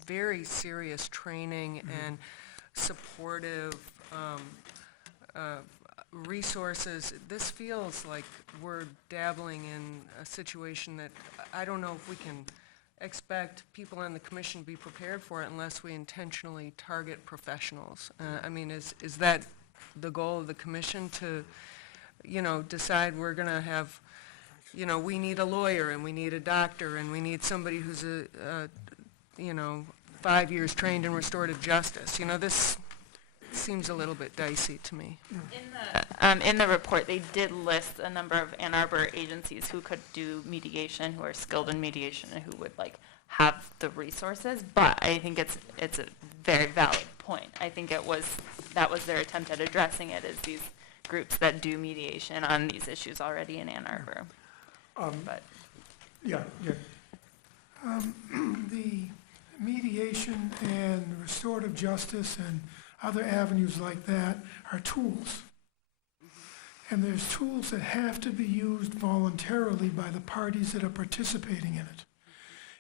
very serious training and supportive resources. This feels like we're dabbling in a situation that I don't know if we can expect people on the commission to be prepared for it unless we intentionally target professionals. I mean, is that the goal of the commission to, decide we're going to have, we need a lawyer and we need a doctor and we need somebody who's 5 years trained in restorative justice. This seems a little bit dicey to me. In the report, they did list a number of Ann Arbor agencies who could do mediation, who are skilled in mediation, and who would have the resources. But I think it's a very valid point. I think that was their attempt at addressing it, is these groups that do mediation on these issues already in Ann Arbor. The mediation and restorative justice and other avenues like that are tools. And there's tools that have to be used voluntarily by the parties that are participating in it.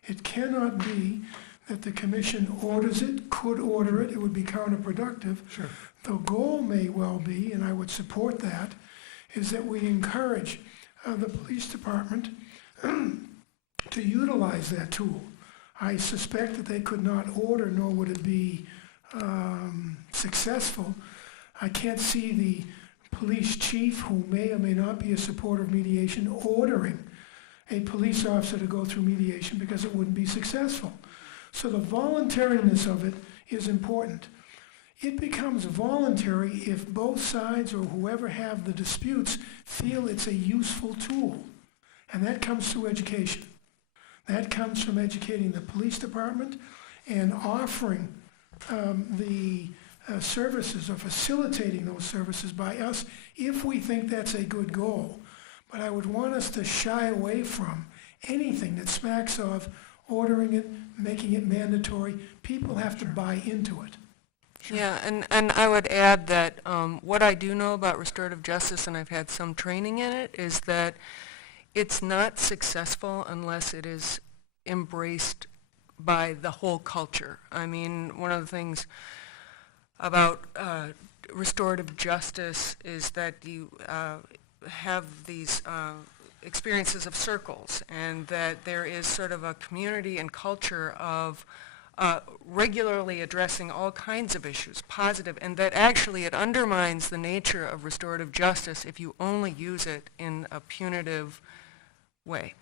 It cannot be that the commission orders it, could order it, it would be counterproductive. Sure. The goal may well be, and I would support that, is that we encourage the police department to utilize that tool. I suspect that they could not order, nor would it be successful. I can't see the police chief, who may or may not be a supporter of mediation, ordering a police officer to go through mediation because it wouldn't be successful. So the voluntariness of it is important. It becomes voluntary if both sides or whoever have the disputes feel it's a useful tool. And that comes through education. That comes from educating the police department and offering the services or facilitating those services by us if we think that's a good goal. But I would want us to shy away from anything that smacks of ordering it, making it mandatory. People have to buy into it. Sure. Yeah, and I would add that what I do know about restorative justice, and I've had some training in it, is that it's not successful unless it is embraced by the whole culture. I mean, one of the things about restorative justice is that you have these experiences of circles, and that there is sort of a community and culture of regularly addressing all kinds of issues, positive, and that actually it undermines the nature of restorative justice if you only use it in a punitive way.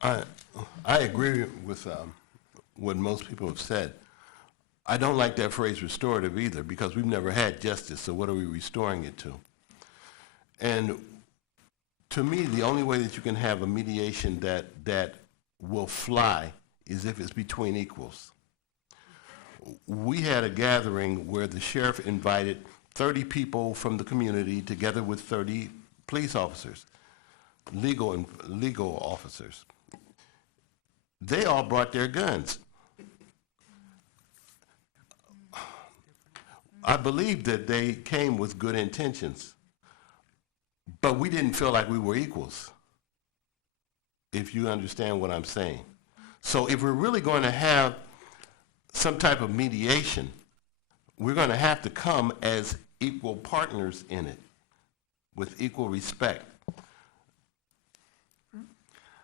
I agree with what most people have said. I don't like that phrase restorative either, because we've never had justice, so what are we restoring it to? And to me, the only way that you can have a mediation that will fly is if it's between equals. We had a gathering where the sheriff invited 30 people from the community together with 30 police officers, legal officers. They all brought their guns. I believe that they came with good intentions, but we didn't feel like we were equals, if you understand what I'm saying. So if we're really going to have some type of mediation, we're going to have to come as equal partners in it, with equal respect.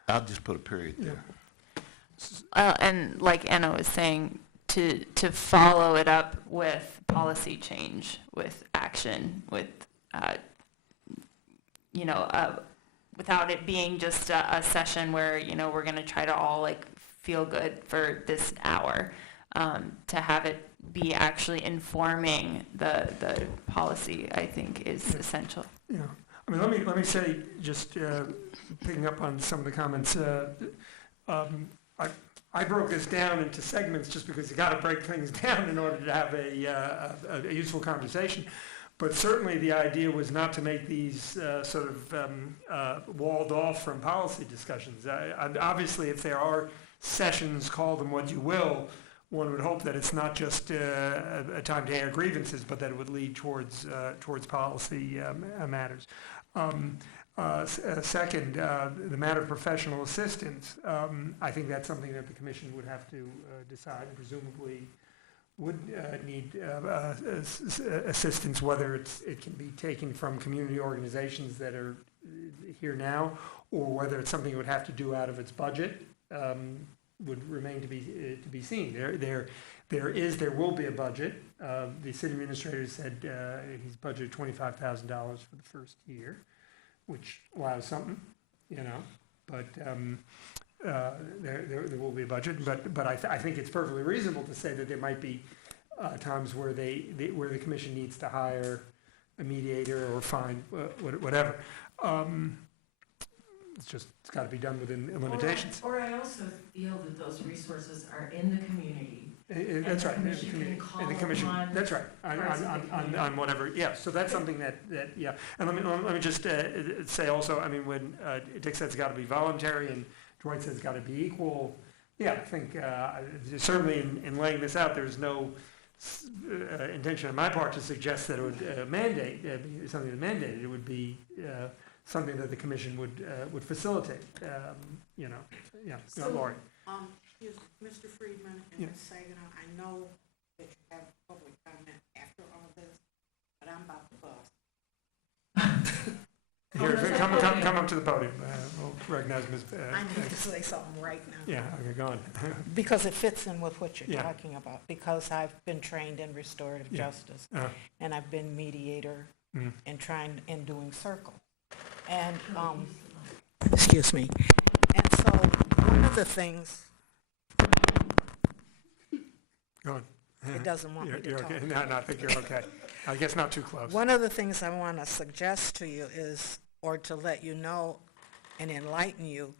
I'll just put a period there. And like Anna was saying, to follow it up with policy change, with action, with, without it being just a session where, we're going to try to all like feel good for this hour, to have it be actually informing the policy, I think is essential. Yeah, I mean, let me say, just picking up on some of the comments, I broke this down into segments just because you got to break things down in order to have a useful conversation. But certainly the idea was not to make these walled off from policy discussions. Obviously, if there are sessions, call them what you will, one would hope that it's not just a time to air grievances, but that it would lead towards policy matters. Second, the matter of professional assistance, I think that's something that the commission would have to decide, and presumably would need assistance, whether it can be taken from community organizations that are here now, or whether it's something it would have to do out of its budget, would remain to be seen. There will be a budget. The city administrator said he's budgeted $25,000 for the first year, which allows something, but there will be a budget. But I think it's perfectly reasonable to say that there might be times where where the commission needs to hire a mediator or find whatever. It's got to be done within limitations. Or I also feel that those resources are in the community. That's right. And the commission can call That's right. On whatever. Yeah. So that's something that yeah. And let me just say also. I mean, when Dick says it's got to be voluntary and Dwight says it's got to be equal. Yeah, I think certainly in laying this out, there's no intention on my part to suggest that it would mandate something that mandated. It would be something that the commission would facilitate. Yeah. So, Lori. Mr. Friedman and Ms. Saginaw, I know that you have public comment after all this, but I'm about to bust. Here, come up to the podium. We'll recognize Ms. I need to say something right now. Yeah, okay, go on. Because it fits in with what you're talking about. Because I've been trained in restorative justice, and I've been mediator and doing circle. And excuse me. And so one of the things. Go on. It doesn't want me to talk. Okay. No, I think you're okay. I guess not too close. One of the things I want to suggest to you is, or to let you know and enlighten you,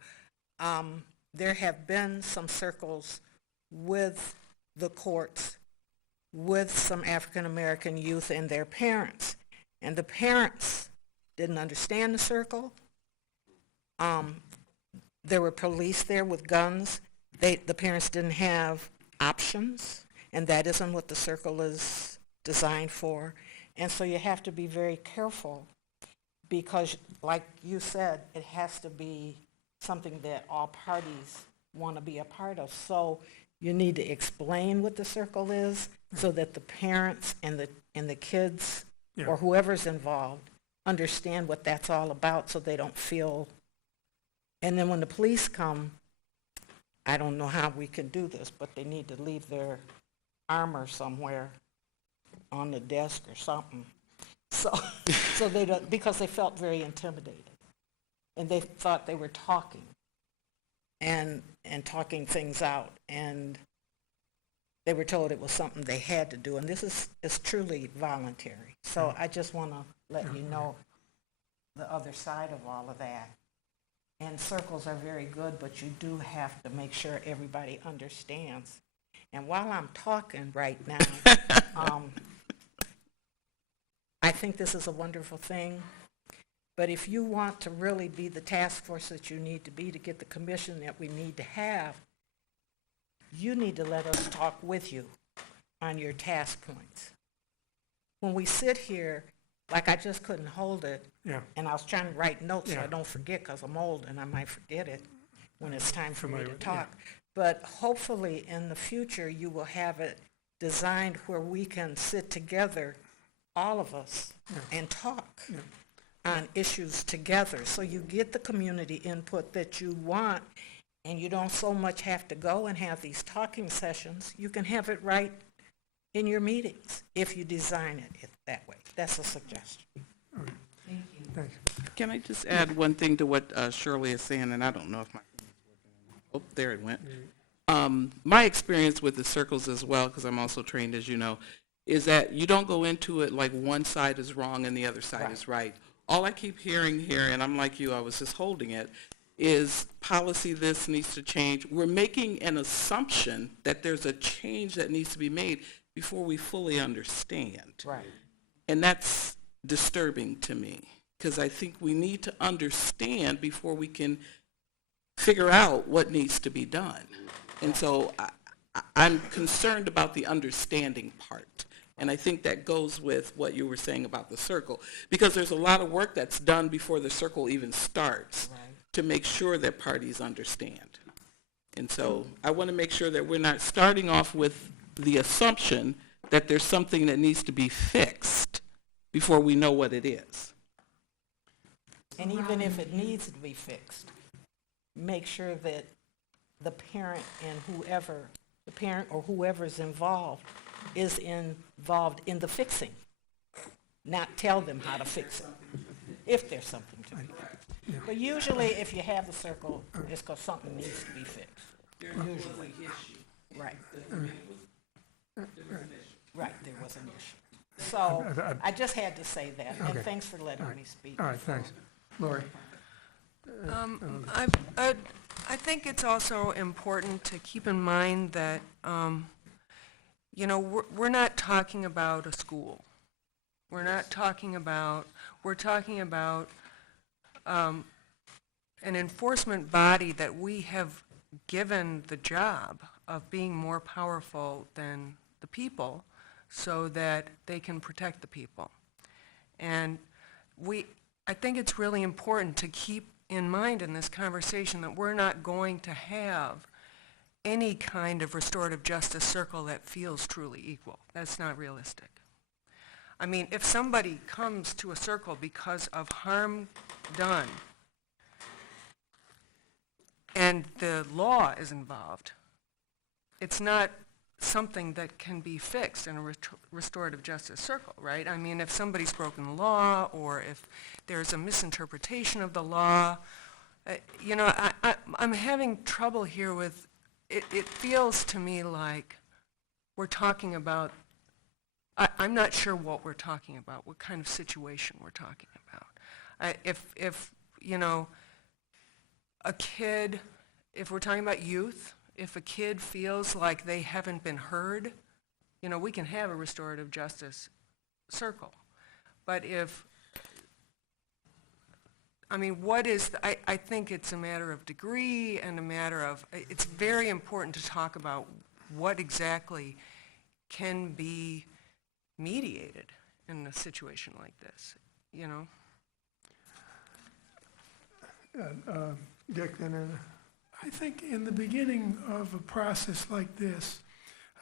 there have been some circles with the courts, with some African American youth and their parents. And the parents didn't understand the circle. There were police there with guns. The parents didn't have options. And that isn't what the circle is designed for. And so you have to be very careful because, like you said, it has to be something that all parties want to be a part of. So you need to explain what the circle is so that the parents and the kids or whoever's involved understand what that's all about so they don't feel. And then when the police come, I don't know how we can do this, but they need to leave their armor somewhere on the desk or something. So they don't, because they felt very intimidated. And they thought they were talking and talking things out. And they were told it was something they had to do. And this is truly voluntary. So I just want to let you know the other side of all of that. And circles are very good, but you do have to make sure everybody understands. And while I'm talking right now, I think this is a wonderful thing. But if you want to really be the task force that you need to be to get the commission that we need to have, you need to let us talk with you on your task points. when we sit here, like I just couldn't hold it, Yeah. and I was trying to write notes so Yeah. I don't forget, because I'm old and I might forget it when it's time for me Familiar to with- yeah. talk. But hopefully in the future, you will have it designed where we can sit together, all of us, and talk on issues together. So you get the community input that you want, and you don't so much have to go and have these talking sessions. You can have it right in your meetings if you design it that way. That's a suggestion. Thank you. Thanks. Can I just add one thing to what Shirley is saying, and I don't know if my, oh, there it went. My experience with the circles as well, because I'm also trained, as you know, is that you don't go into it like one side is wrong and the other side is right. All I keep hearing here, and I'm like you, I was just holding it, is policy this needs to change. We're making an assumption that there's a change that needs to be made before we fully understand. Right. And that's disturbing to me, because I think we need to understand before we can figure out what needs to be done. And so I'm concerned about the understanding part. And I think that goes with what you were saying about the circle, because there's a lot of work that's done before the circle even starts to make sure that parties understand. And so I want to make sure that we're not starting off with the assumption that there's something that needs to be fixed before we know what it is. And even if it needs to be fixed, make sure that the parent and whoever, the parent or whoever's involved is involved in the fixing, not tell them how to fix it, if there's something to be fixed. But usually if you have the circle, it's because something needs to be fixed. Usually. Right. Right, there was an issue. So I just had to say that, and Okay. thanks for letting me speak. All right, thanks. Lori? I think it's also important to keep in mind that, you know, we're not talking about a school. We're talking about an enforcement body that we have given the job of being more powerful than the people so that they can protect the people. And I think it's really important to keep in mind in this conversation that we're not going to have any kind of restorative justice circle that feels truly equal. That's not realistic. I mean, if somebody comes to a circle because of harm done and the law is involved, it's not something that can be fixed in a restorative justice circle, right? I mean, if somebody's broken the law or if there's a misinterpretation of the law, you know, I'm having trouble here with, it feels to me like we're talking about, I'm not sure what we're talking about, what kind of situation we're talking about. If you know, a kid, if we're talking about youth, if a kid feels like they haven't been heard, you know, we can have a restorative justice circle. But if, I mean, what is, I think it's a matter of degree and a matter of, it's very important to talk about what exactly can be mediated in a situation like this, you know? Dick, then, I think in the beginning of a process like this,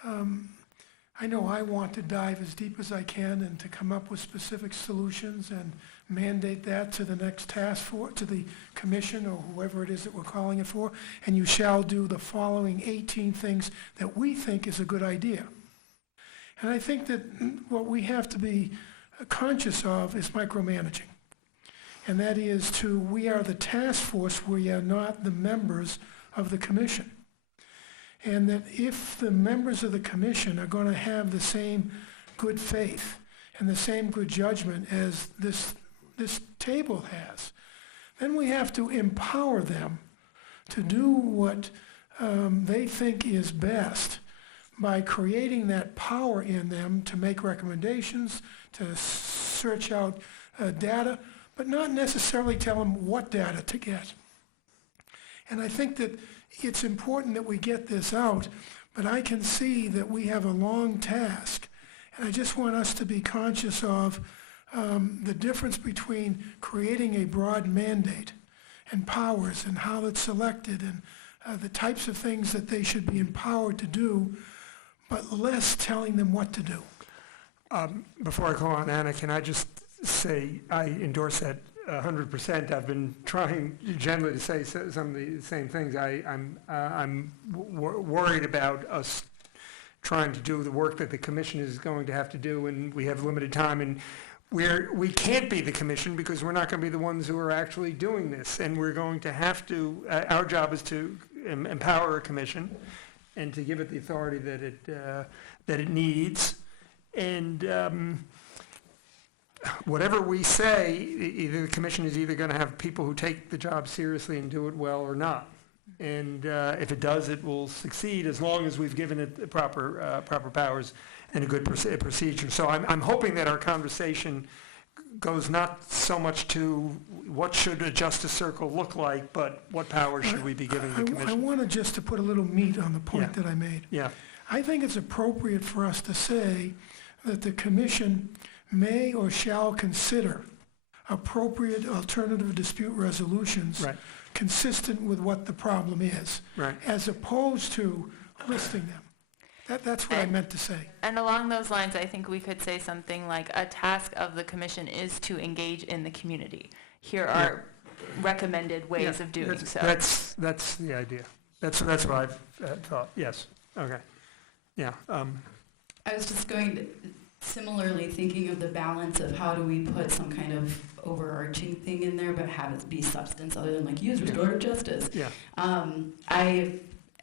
I know I want to dive as deep as I can and to come up with specific solutions and mandate that to the next task force, to the commission or whoever it is that we're calling it for, and you shall do the following 18 things that we think is a good idea. And I think that what we have to be conscious of is micromanaging. And that is we are the task force, we are not the members of the commission. And that if the members of the commission are going to have the same good faith and the same good judgment as this table has, then we have to empower them to do what they think is best by creating that power in them to make recommendations, to search out data, but not necessarily tell them what data to get. And I think that it's important that we get this out, but I can see that we have a long task, And I just want us to be conscious of the difference between creating a broad mandate and powers and how it's selected and the types of things that they should be empowered to do, but less telling them what to do. Before I call on Anna, can I just say I endorse that 100%. I've been trying generally to say some of the same things. I'm worried about us trying to do the work that the commission is going to have to do, and we have limited time, and we can't be the commission because we're not going to be the ones who are actually doing this, and we're going to have to, our job is to empower a commission and to give it the authority that it needs. And whatever we say, either the commission is either going to have people who take the job seriously and do it well or not. And if it does, it will succeed as long as we've given it the proper powers and a good procedure. So I'm hoping that our conversation goes not so much to what should a justice circle look like, but what powers should we be giving the commission. I wanted just to put a little meat on the point that I made. Yeah. I think it's appropriate for us to say that the commission may or shall consider appropriate alternative dispute resolutions consistent with what the problem is, as opposed to listing them. That's what I meant to say. And along those lines, I think we could say something like, a task of the commission is to engage in the community. Here are recommended ways of doing so. That's the idea. That's what I've thought. Yes. Okay. Yeah. I was just going to, similarly thinking of the balance of how do we put some kind of overarching thing in there, but have it be substance other than like use restorative justice. Yeah. I,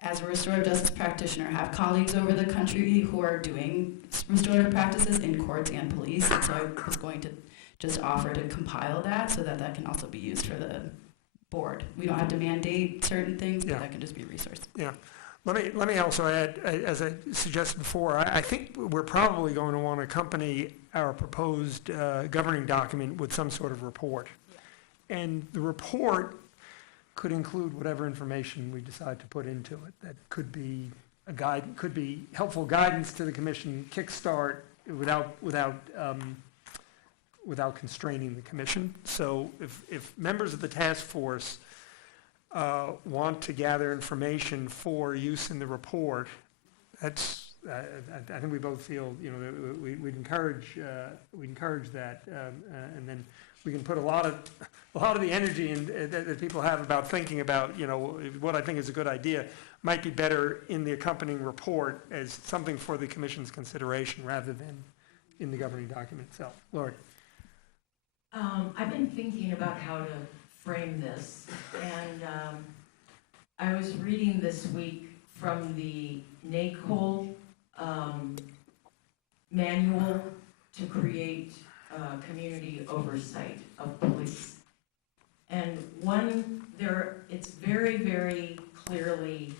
as a restorative justice practitioner, have colleagues over the country who are doing restorative practices in courts and police, and so I was going to just offer to compile that so that that can also be used for the board. We don't have to mandate certain things, but that can just be a resource. Yeah. Let me also add, as I suggested before, I think we're probably going to want to accompany our proposed governing document with some sort of report. Yeah. And the report could include whatever information we decide to put into it. That could be a guide, could be helpful guidance to the commission, kickstart without constraining the commission. So if members of the task force want to gather information for use in the report, that's I think we both feel we'd encourage that, and then we can put a lot of the energy that people have about thinking about what I think is a good idea might be better in the accompanying report as something for the commission's consideration rather than in the governing document itself. Lori. I've been thinking about how to frame this, and I was reading this week from the NACOL manual to create community oversight of police. And it's very, very clearly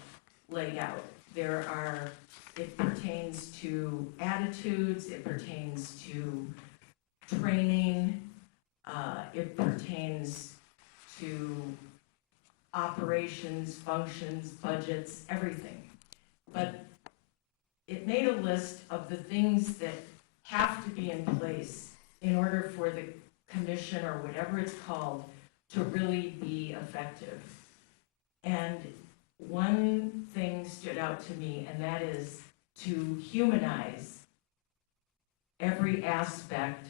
laid out. It pertains to attitudes, it pertains to training, it pertains to operations, functions, budgets, everything. But it made a list of the things that have to be in place in order for the commission, or whatever it's called, to really be effective. And one thing stood out to me, and that is to humanize every aspect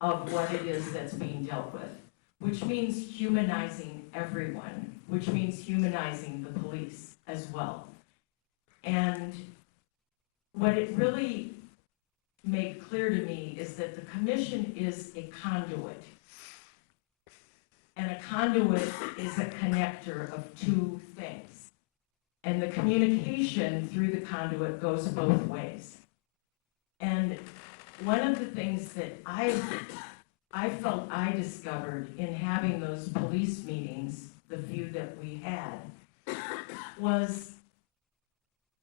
of what it is that's being dealt with, which means humanizing everyone, which means humanizing the police as well. And what it really made clear to me is that the commission is a conduit. And a conduit is a connector of two things. And the communication through the conduit goes both ways. And one of the things that I felt I discovered in having those police meetings, the few that we had, was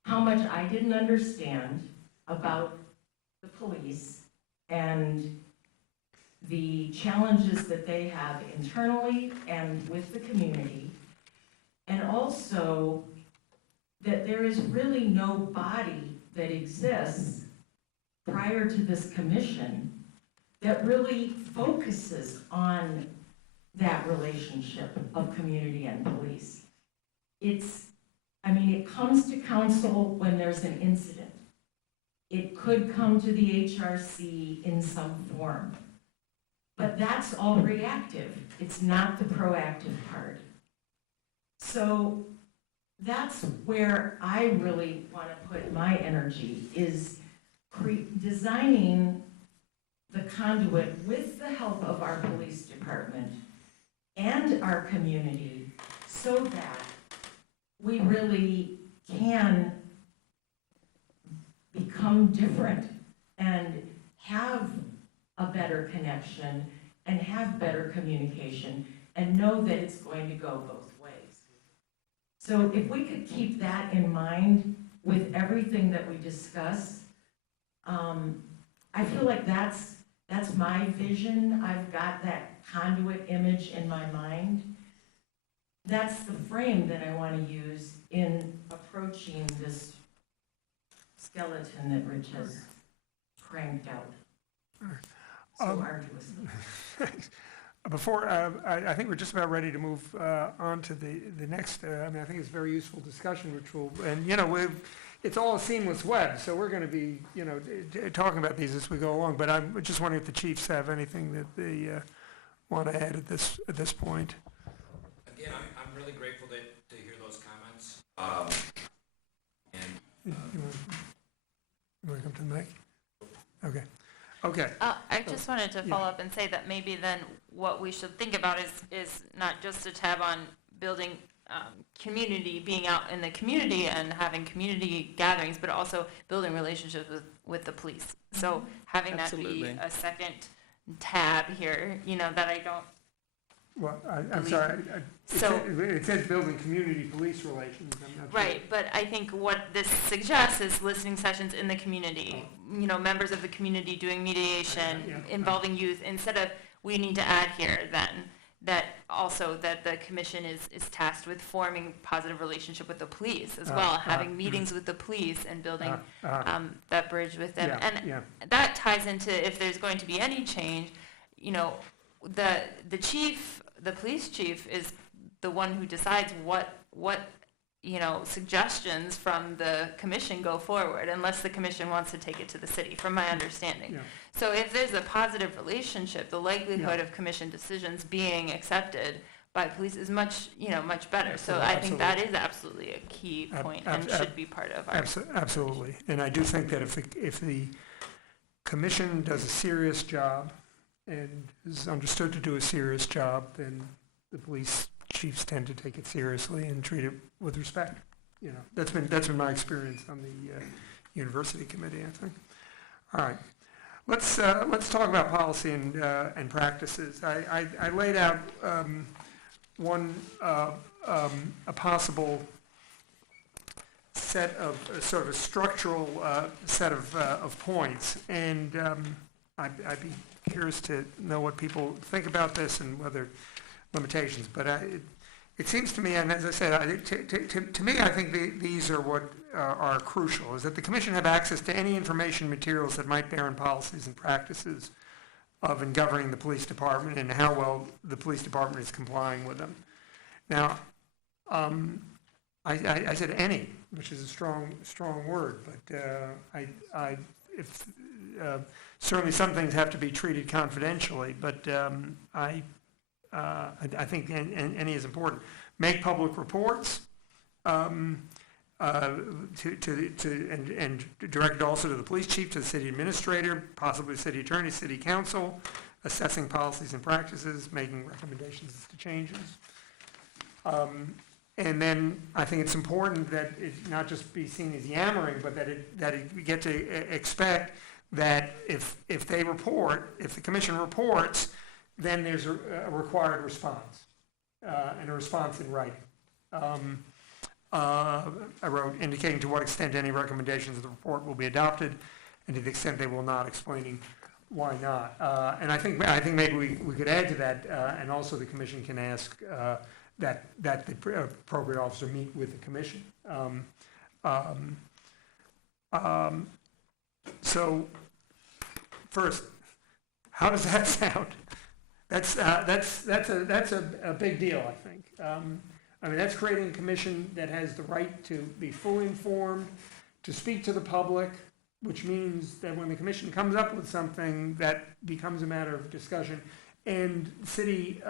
how much I didn't understand about the police and the challenges that they have internally and with the community, and also that there is really no body that exists prior to this commission that really focuses on that relationship of community and police. It comes to council when there's an incident. It could come to the HRC in some form. But that's all reactive. It's not the proactive part. So that's where I really want to put my energy, is designing the conduit with the help of our police department and our community so that we really can become different and have a better connection and have better communication and know that it's going to go both ways. So if we could keep that in mind with everything that we discuss, I feel like that's my vision. I've got that conduit image in my mind. That's the frame that I want to use in approaching this skeleton that Rich has cranked out so arduously. Before, I think we're just about ready to move on to the next, I think it's a very useful discussion, which will, and it's all a seamless web, so we're going to be, talking about these as we go along, but I'm just wondering if the chiefs have anything that they want to add at this point. Again, I'm really grateful to hear those comments. You want to come to the mic? Okay. I just wanted to follow up and say that maybe then what we should think about is not just a tab on building community, being out in the community and having community gatherings, but also building relationships with the police. So having that be a second tab here, that I don't. Well, I'm sorry, it says building community police relations. I'm not sure. Right, but I think what this suggests is listening sessions in the community, members of the community doing mediation, involving youth, instead of, we need to add here then, that also that the commission is tasked with forming positive relationship with the police as well, having meetings with the police and building that bridge with them. And that ties into, if there's going to be any change, the chief, the police chief is the one who decides what suggestions from the commission go forward, unless the commission wants to take it to the city, from my understanding. Yeah. So if there's a positive relationship, the likelihood of commission decisions being accepted by police is much better. So I think that is absolutely a key point and should be part of our. Absolutely. And I do think that if the commission does a serious job and is understood to do a serious job, then the police chiefs tend to take it seriously and treat it with respect. That's been my experience on the university committee, I think. All right, let's talk about policy and practices. I laid out a possible set of sort of a structural set of points, and I'd be curious to know what people think about this and whether limitations. But it seems to me, and as I said, to me, I think these are what are crucial, is that the commission have access to any information materials that might bear on policies and practices of and governing the police department and how well the police department is complying with them. Now, I said any, which is a strong word, but certainly some things have to be treated confidentially, but I think any is important. Make public reports and direct also to the police chief, to the city administrator, possibly the city attorney, city council, assessing policies and practices, making recommendations to changes. And then I think it's important that it not just be seen as yammering, but that we get to expect that if the commission reports, then there's a required response, and a response in writing. I wrote, indicating to what extent any recommendations of the report will be adopted, and to the extent they will not, explaining why not. And I think maybe we could add to that, and also the commission can ask that the appropriate officer meet with the commission. So first, how does that sound? That's a big deal, I think. I mean, that's creating a commission that has the right to be fully informed, to speak to the public, which means that when the commission comes up with something, that becomes a matter of discussion. And city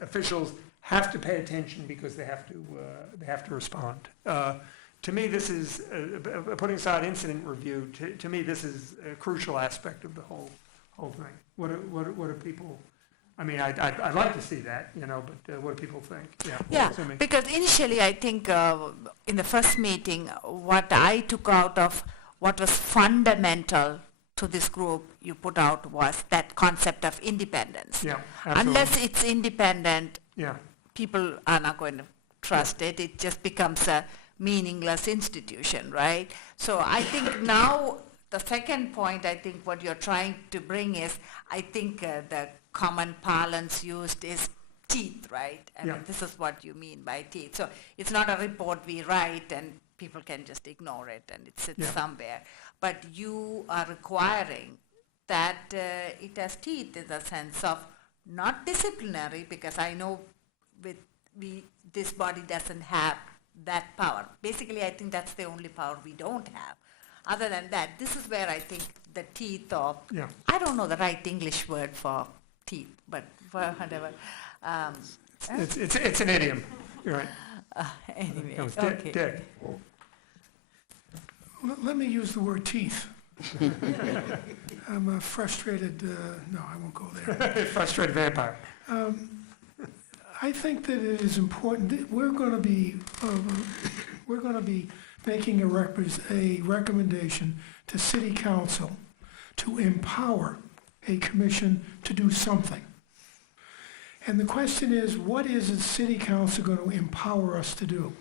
officials have to pay attention because they have to respond. To me, this is, putting aside incident review, to me, this is a crucial aspect of the whole thing. What do people, I mean, I'd like to see that, you know, but what do people think? Yeah, assuming. because initially I think in the first meeting, what I took out of what was fundamental to this group you put out was that concept of independence. Yeah, absolutely. Unless it's independent, Yeah, people are not going to trust it. It just becomes a meaningless institution, right? So I think now the second point, I think what you're trying to bring is, I think the common parlance used is teeth, right? I Yeah. mean, this is what you mean by teeth. So it's not a report we write and people can just ignore it and it sits Yeah. somewhere. But you are requiring that it has teeth in the sense of not disciplinary, because I know this body doesn't have that power. Basically, I think that's the only power we don't have. Other than that, this is where I think the teeth of, yeah. I don't know the right English word for teeth, but for whatever. It's an idiom. You're right. Anyway, That was okay. Dick. Let me use the word teeth. I'm a frustrated, no, I won't go there. Frustrated vampire. I think that it is important that we're going to be making a recommendation to City Council to empower a commission to do something. And the question is, what is the City Council going to empower us to do?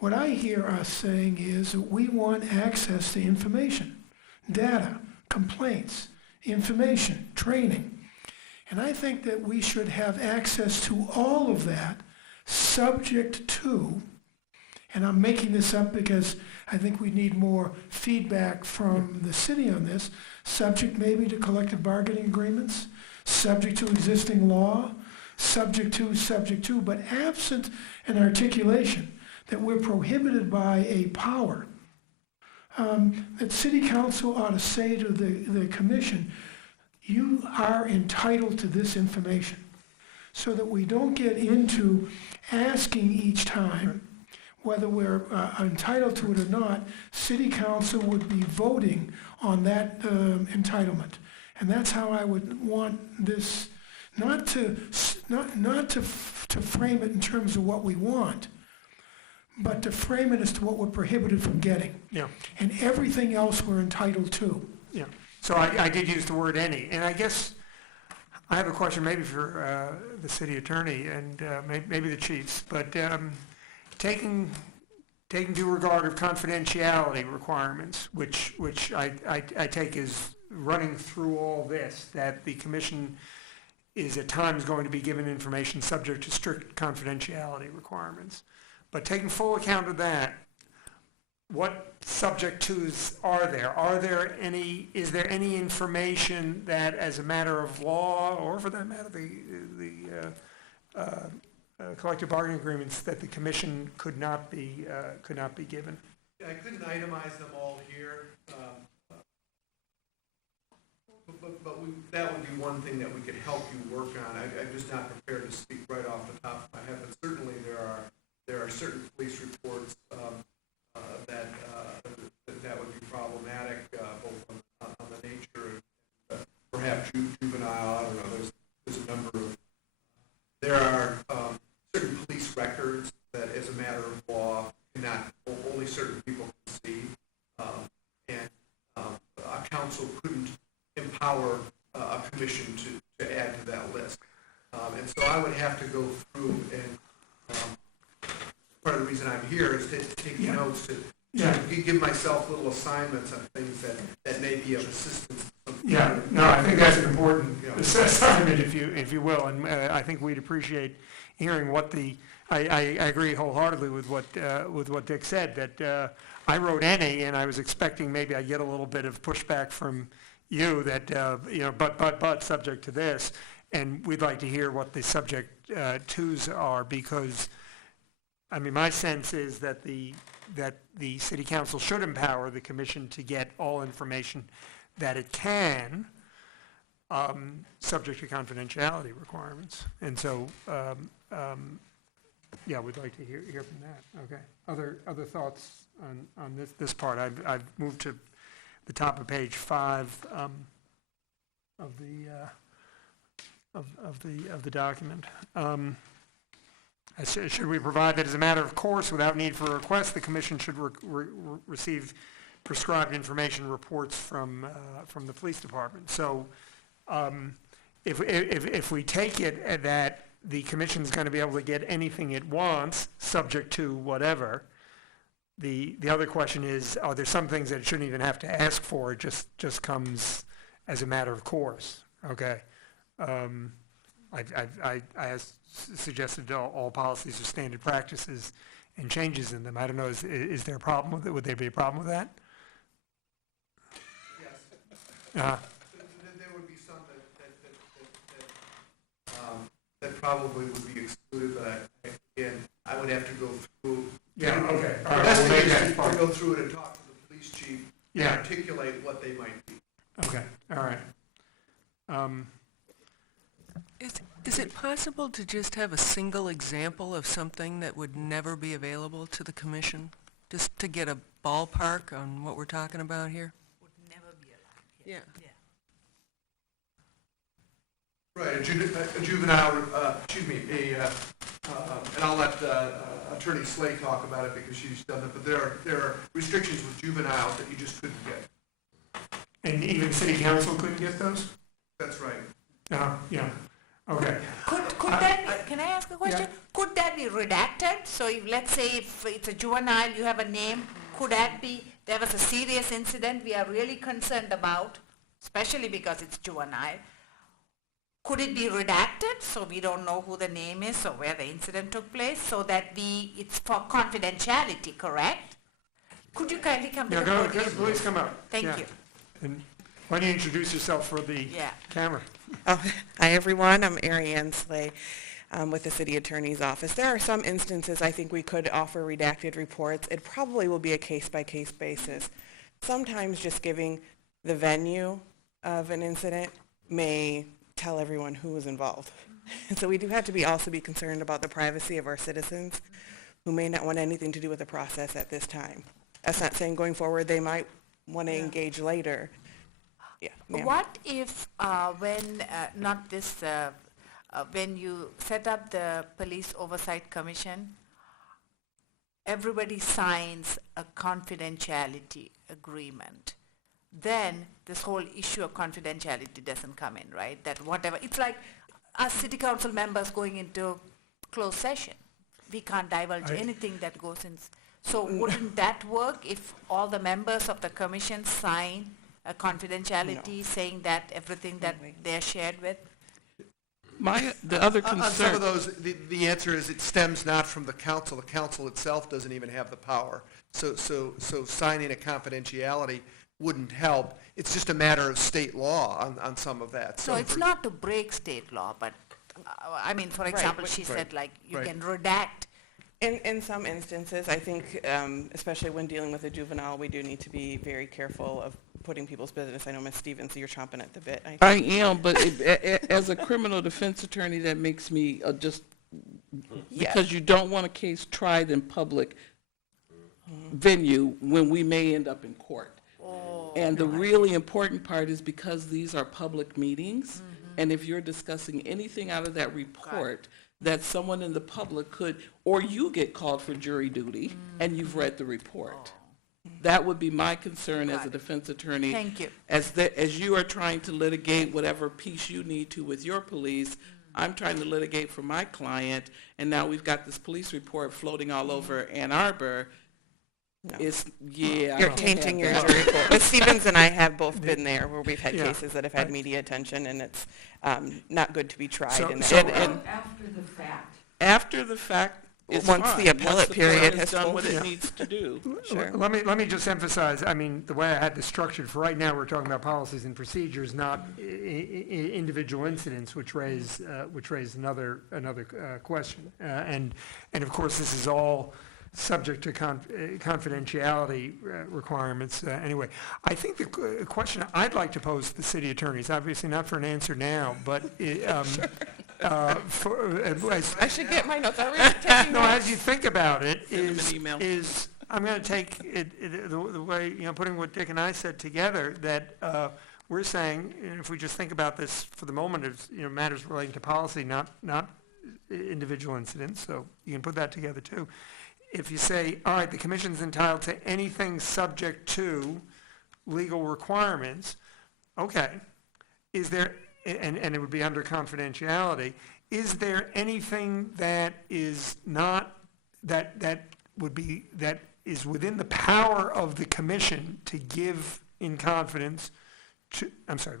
What I hear us saying is that we want access to information, data, complaints, information, training. And I think that we should have access to all of that, subject to, and I'm making this up because I think we need more feedback from the city on this, subject maybe to collective bargaining agreements, subject to existing law, subject to, but absent an articulation that we're prohibited by a power, that City Council ought to say to the commission, you are entitled to this information, so that we don't get into asking each time whether we're entitled to it or not. City Council would be voting on that entitlement. And that's how I would want this, not to frame it in terms of what we want, but to frame it as to what we're prohibited from getting. Yeah. And everything else we're entitled to. Yeah. So I did use the word any, and I guess I have a question maybe for the city attorney and maybe the chiefs, but taking due regard of confidentiality requirements, which I take as running through all this, that the commission is at times going to be given information subject to strict confidentiality requirements. But taking full account of that, what subject twos are there? Is there any information that, as a matter of law, or for that matter, the collective bargaining agreements, that the commission could not be given? I couldn't itemize them all here, but that would be one thing that we could help you work on. I'm just not prepared to speak right off the top of my head, but certainly there are certain police reports that would be problematic, both on the nature and perhaps juvenile. I don't know. There's a number of. There are certain police records that, as a matter of law, only certain people can see, and a council couldn't empower a commission to add to that list. And so I would have to go through and. Part of the reason I'm here is to take notes, to give myself little assignments on things that may be of assistance. Yeah, no, I think that's an important assignment, if you will, and I think we'd appreciate hearing what I agree wholeheartedly with what Dick said, that I wrote any, and I was expecting maybe I'd get a little bit of pushback from you that, but, subject to this, and we'd like to hear what the subject twos are, because, I mean, my sense is that the city council should empower the commission to get all information that it can, subject to confidentiality requirements. And so, yeah, we'd like to hear from that. Okay. Other thoughts on this part? I've moved to the top of page 5 of the document. Should we provide that as a matter of course, without need for a request, the commission should receive prescribed information reports from the police department. So if we take it that the commission's going to be able to get anything it wants, subject to whatever, the other question is, are there some things that it shouldn't even have to ask for? It just comes as a matter of course. Okay. I suggested all policies are standard practices and changes in them. I don't know, is there a problem with it? Would there be a problem with that? Yes. Uh-huh. There would be some that probably would be excluded, but again, I would have to go through. Yeah, okay. The All right, best we'll thing make is that to part. go through it and talk to the police chief and Yeah. articulate what they might be. Okay, all right. Is it possible to just have a single example of something that would never be available to the commission? Just to get a ballpark on what we're talking about here? Would never be allowed. Yeah. Right, a juvenile, and I'll let Attorney Slay talk about it because she's done it, but there are restrictions with juveniles that you just couldn't get. And even city council couldn't get those? That's right. Yeah, okay. Could that be, can I ask a question? Could that be redacted? So if, let's say if it's a juvenile, you have a name, could that be, there was a serious incident we are really concerned about, especially because it's juvenile. Could it be redacted so we don't know who the name is or where the incident took place, so that it's for confidentiality, correct? Could you kindly come to Yeah, the go, podium? please come up. Thank Yeah. you. And why don't you introduce yourself for the camera? Oh, hi, everyone. I'm Ariane Slay with the City Attorney's Office. There are some instances I think we could offer redacted reports. It probably will be a case-by-case basis. Sometimes just giving the venue of an incident may tell everyone who was involved. And so we do have to also be concerned about the privacy of our citizens who may not want anything to do with the process at this time. That's not saying going forward they might want to engage later. Yeah, ma'am. What if when you set up the Police Oversight Commission, everybody signs a confidentiality agreement? Then this whole issue of confidentiality doesn't come in, right? That whatever, it's like us city council members going into closed session. We can't divulge anything that goes in. So wouldn't that work if all the members of the commission sign a confidentiality saying that everything that they're shared with? The other On some concern, of those, the answer is it stems not from the council. The council itself doesn't even have the power. So signing a confidentiality wouldn't help. It's just a matter of state law on some of that. So it's not to break state law, but, I mean, for example, she said like you can redact. In some instances, I think, especially when dealing with a juvenile, we do need to be very careful of putting people's business. I know, Ms. Stevens, you're chomping at the bit. I am, but as a criminal defense attorney, that makes me because you don't want a case tried in public venue when we may end up in court. And the really important part is because these are public meetings, and if you're discussing anything out of that report, that someone in the public could, or you get called for jury duty, and you've read the report. That would be my concern as a defense attorney. Thank you. As you are trying to litigate whatever piece you need to with your police, I'm trying to litigate for my client, and now we've got this police report floating all over Ann Arbor. You're tainting your jury pool. Ms. Stevens and I have both been there where we've had cases that have had media attention, and it's not good to be tried. After the fact. After the fact, it's Once fine. the appellate Once the period court has done what fulfilled. it needs to do. Sure. Let me just emphasize, I mean, the way I had this structured, for right now, we're talking about policies and procedures, not individual incidents, which raise another question. And of course, this is all subject to confidentiality requirements. Anyway, I think the question I'd like to pose to the city attorneys, obviously not for an answer now, but I should get my notes. I was taking no, notes. as you think about it, Send them an email. is I'm going to take it the way, putting what Dick and I said together, that we're saying, if we just think about this for the moment, as matters relating to policy, not individual incidents, so you can put that together too. If you say, all right, the commission's entitled to anything subject to legal requirements, okay, is there, and it would be under confidentiality, is there anything that is not, that is within the power of the commission to give in confidence to,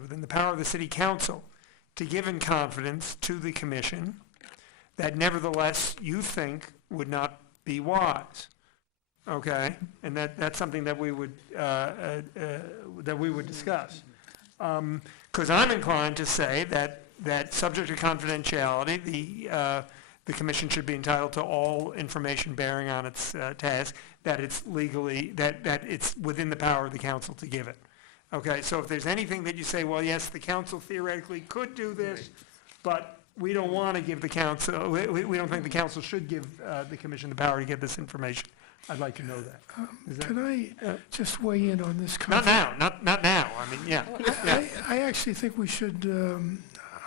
within the power of the city council to give in confidence to the commission that nevertheless you think would not be wise, okay? And that's something that we would discuss. Because I'm inclined to say that subject to confidentiality, the commission should be entitled to all information bearing on its task, that it's legally, that it's within the power of the council to give it. Okay, so if there's anything that you say, well, yes, the council theoretically could do this, but we don't want to give the council, we don't think the council should give the commission the power to get this information. I'd like to know that. Can I just weigh in on this? Not now, not now, I mean, yeah. I actually think we should,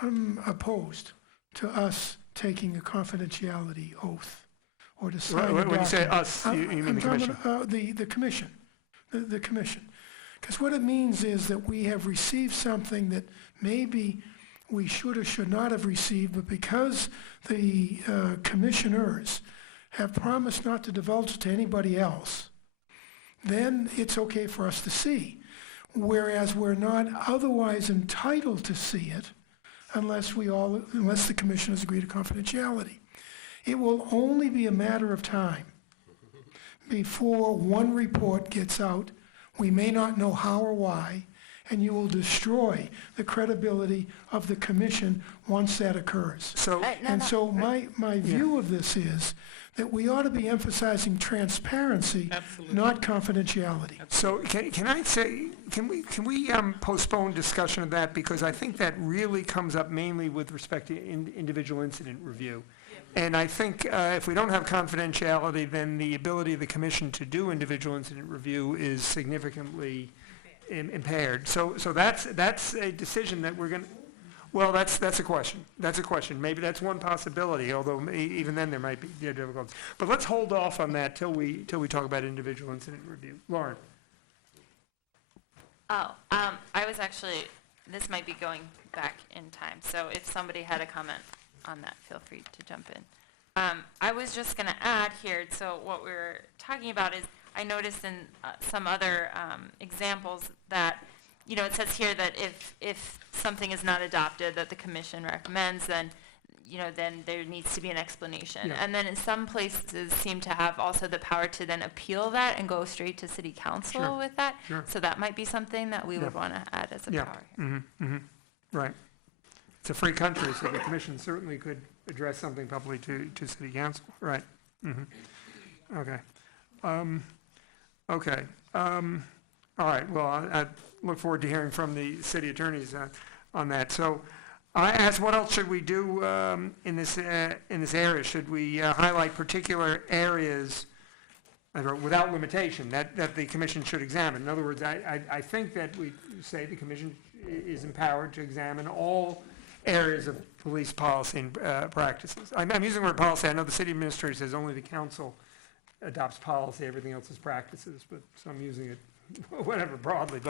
I'm opposed to us taking a confidentiality oath or to sign a When you say document. us, you mean the commission? The commission, the commission. Because what it means is that we have received something that maybe we should or should not have received, but because the commissioners have promised not to divulge it to anybody else, then it's okay for us to see. Whereas we're not otherwise entitled to see it unless the commissioners agree to confidentiality. It will only be a matter of time before one report gets out. We may not know how or why, and you will destroy the credibility of the commission once that occurs. So, So my view of this is that we ought to be emphasizing transparency, not confidentiality. So can I say, can we postpone discussion of that, because I think that really comes up mainly with respect to individual incident review. And I think if we don't have confidentiality, then the ability of the commission to do individual incident review is significantly impaired. So that's a decision that we're going to, well, that's a question. That's a question. Maybe that's one possibility, although even then there might be difficulties. But let's hold off on that till we talk about individual incident review. Lauren. I was actually, this might be going back in time, so if somebody had a comment on that, feel free to jump in. I was just going to add here, so what we were talking about is, I noticed in some other examples that, it says here that if something is not adopted that the commission recommends, then, then there needs to be an explanation. Yeah. And then in some places seem to have also the power to then appeal that and go straight to city council Sure. with that. Sure. So that might be something that we would want to add as a power. Mm-hmm, mm-hmm. Right. It's a free country, so the commission certainly could address something publicly to city council. Right. Mm-hmm. Okay. Okay. All right. Well, I look forward to hearing from the city attorneys on that. So I asked, what else should we do in this area? Should we highlight particular areas without limitation that the commission should examine? In other words, I think that we say the commission is empowered to examine all areas of police policy and practices. I'm using the word policy. I know the city administrator says only the council adopts policy, everything else is practices, but so I'm using it whatever broadly,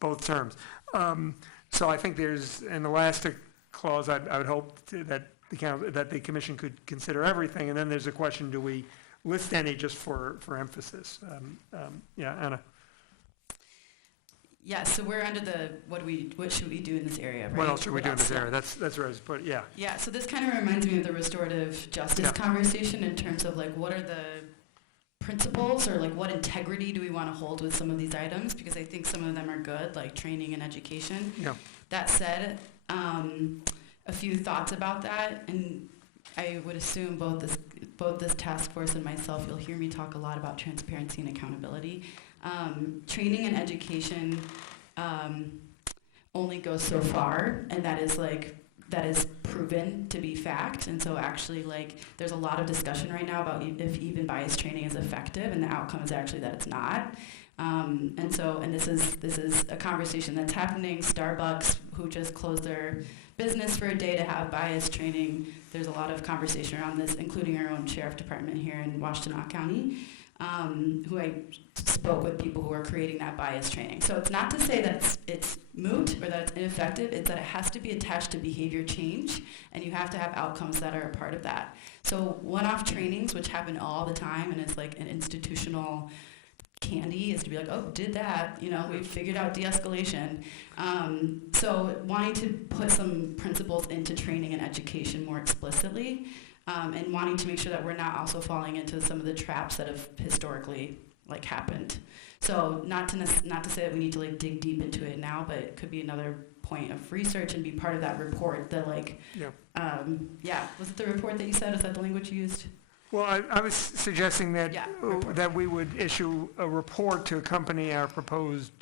both terms. So I think there's, in the last clause, I would hope that the commission could consider everything, and then there's a question: do we list any just for emphasis? Yeah, Anna. Yeah, so we're under the, what should we do in this area, right? What else should we do in this Yeah. area? That's where I was put, yeah. Yeah, so this kind of reminds me of the restorative justice Yeah. conversation in terms of like what are the principles or like what integrity do we want to hold with some of these items, because I think some of them are good, like training and education. Yeah. That said, a few thoughts about that, and I would assume both this task force and myself, you'll hear me talk a lot about transparency and accountability. Training and education only goes so far, and that is proven to be fact. And so actually, like, there's a lot of discussion right now about if even bias training is effective, and the outcome is actually that it's not. And this is a conversation that's happening. Starbucks, who just closed their business for a day to have bias training, there's a lot of conversation around this, including our own sheriff department here in Washtenaw County, who I spoke with people who are creating that bias training. So it's not to say that it's moot or that it's ineffective, it's that it has to be attached to behavior change, and you have to have outcomes that are a part of that. So one-off trainings, which happen all the time, and it's like an institutional candy, is to be like, oh, did that, we figured out de-escalation. So wanting to put some principles into training and education more explicitly, and wanting to make sure that we're not also falling into some of the traps that have historically happened. So not to say that we need to dig deep into it now, but it could be another point of research and be part of that report that was it the report that you said? Is that the language you used? Well, I was suggesting that that we would issue a report to accompany our proposed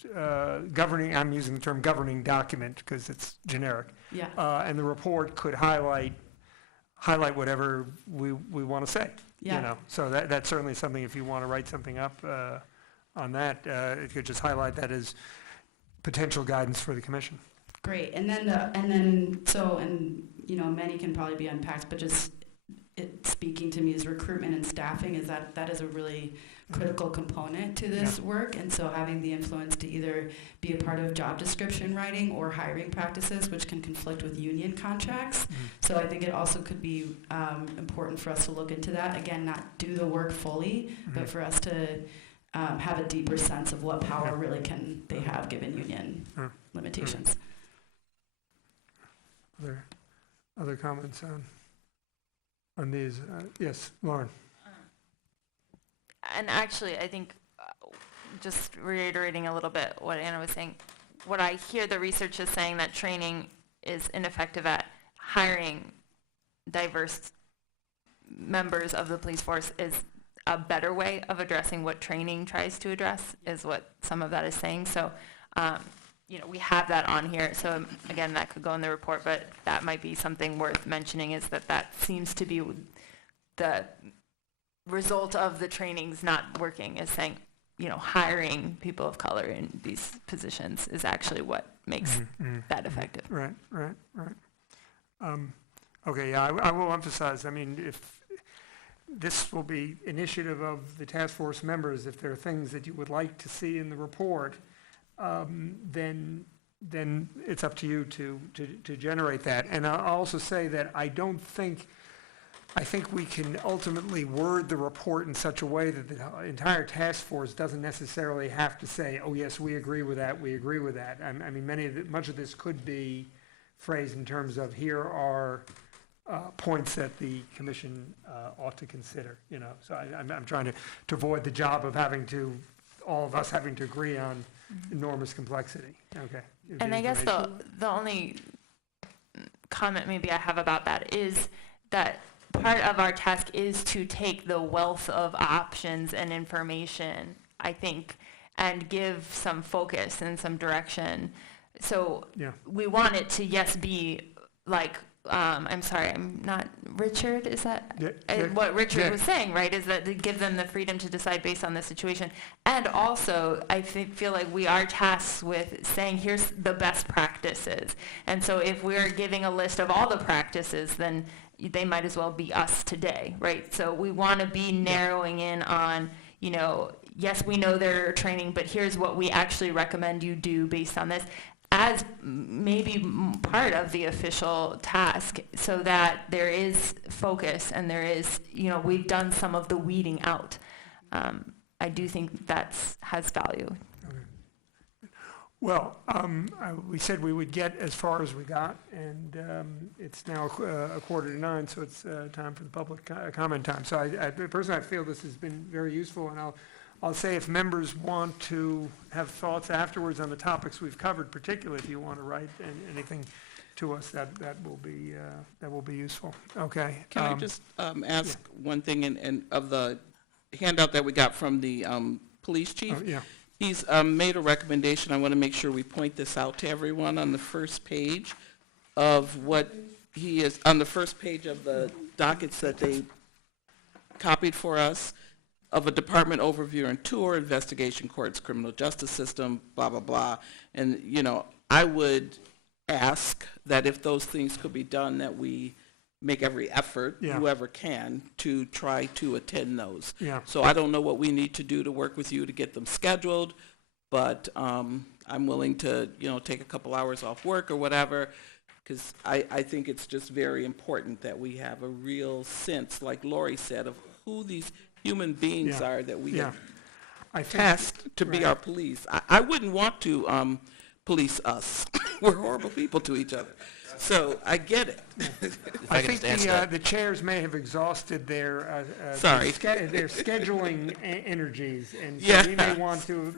governing, I'm using the term governing document because it's generic. Yeah. And the report could highlight whatever we want to say. Yeah. So that's certainly something, if you want to write something up on that, it could just highlight that as potential guidance for the commission. Great. And then many can probably be unpacked, but just speaking to me is recruitment and staffing is that is a really critical component to this work. And so having the influence to either be a part of job description writing or hiring practices, which can conflict with union contracts. So I think it also could be important for us to look into that. Again, not do the work fully, but for us to have a deeper sense of what power really can they have given union limitations. Other comments on these? Yes, Lauren. And actually, I think, just reiterating a little bit what Anna was saying, what I hear the research is saying that training is ineffective at hiring diverse members of the police force is a better way of addressing what training tries to address, is what some of that is saying. So, we have that on here. So again, that could go in the report, but that might be something worth mentioning, is that seems to be the result of the trainings not working, is saying, hiring people of color in these positions is actually what makes that effective. Right. Okay, yeah, I will emphasize, if this will be initiative of the task force members, if there are things that you would like to see in the report, then it's up to you to generate that. And I'll also say that I think we can ultimately word the report in such a way that the entire task force doesn't necessarily have to say, oh yes, we agree with that, we agree with that. Much of this could be phrased in terms of, here are points that the commission ought to consider, So I'm trying to avoid the job of all of us having to agree on enormous complexity. Okay. And I guess the only comment maybe I have about that is that part of our task is to take the wealth of options and information, I think, and give some focus and some direction. So we want it to, yes, be like, I'm sorry, I'm not, Richard, is that? What Richard was saying, right, is that to give them the freedom to decide based on the situation. And also, I feel like we are tasked with saying, here's the best practices. And so if we're giving a list of all the practices, then they might as well be us today, right? So we want to be narrowing in on, yes, we know there are training, but here's what we actually recommend you do based on this, as maybe part of the official task, so that there is focus and there is, we've done some of the weeding out. I do think that has value. Well, we said we would get as far as we got, and it's now 8:45, so it's time for the public comment time. So I personally, I feel this has been very useful, and I'll say if members want to have thoughts afterwards on the topics we've covered, particularly if you want to write anything to us, that will be useful. Okay. Can I just ask one thing, and of the handout that we got from the police chief? Yeah. He's made a recommendation. I want to make sure we point this out to everyone on the first page of what he is, on the first page of the dockets that they copied for us, of a department overview and tour, investigation courts, criminal justice system, blah, blah, blah. And, you know, I would ask that if those things could be done, that we make every effort, Yeah. whoever can, to try to attend those. Yeah. So I don't know what we need to do to work with you to get them scheduled, but I'm willing to, you know, take a couple hours off work or whatever, because I think it's just very important that we have a real sense, like Lori said, of who these human beings Yeah. are that we Yeah. have I think- tasked to be right. our police. I wouldn't want to police us. We're horrible people to each other. So I get it. I think the chairs may have exhausted their Sorry. their scheduling energies, and so Yeah. we may want to.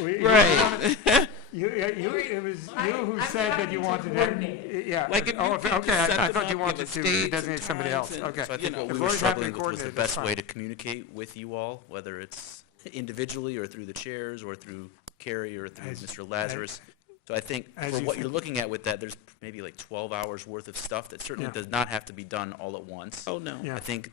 Right. It was you who said that you wanted to. Yeah. Like if you Oh, could okay. just set I them thought up, you give wanted us to dates and designate somebody times else. and, Okay. So I think you know, what If we were Lori's happy struggling with was the coordinated, best that's way fine. to communicate with you all, whether it's individually or through the chairs or through Carrie or through As- Mr. Lazarus. So I think as for you what you're think. looking at with that, there's maybe like 12 hours worth of stuff that certainly Yeah. does not have to be done all at once. Oh, no. Yeah. I think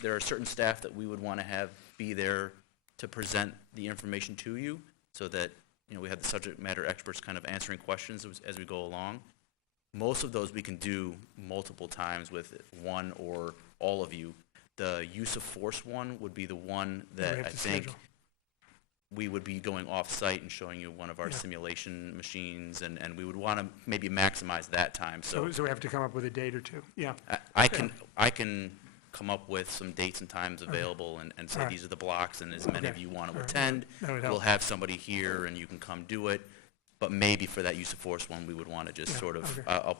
there are certain staff that we would want to have be there to present the information to you so that, you know, we have the subject matter experts kind of answering questions as we go along. Most of those we can do multiple times with one or all of you. The use of force one would be the one that have I to think schedule. we would be going off-site and showing you one of our Yeah. simulation machines, and we would want to maybe maximize that time. So we have to come up with a date or two. Yeah. I can come up with some dates and times available and say All right. these are the blocks, and as many of Okay. you want to All right. attend, That would we'll help. have somebody here and you can come do it. But maybe for that use of force one, we would want to just Yeah, sort of, okay. I'll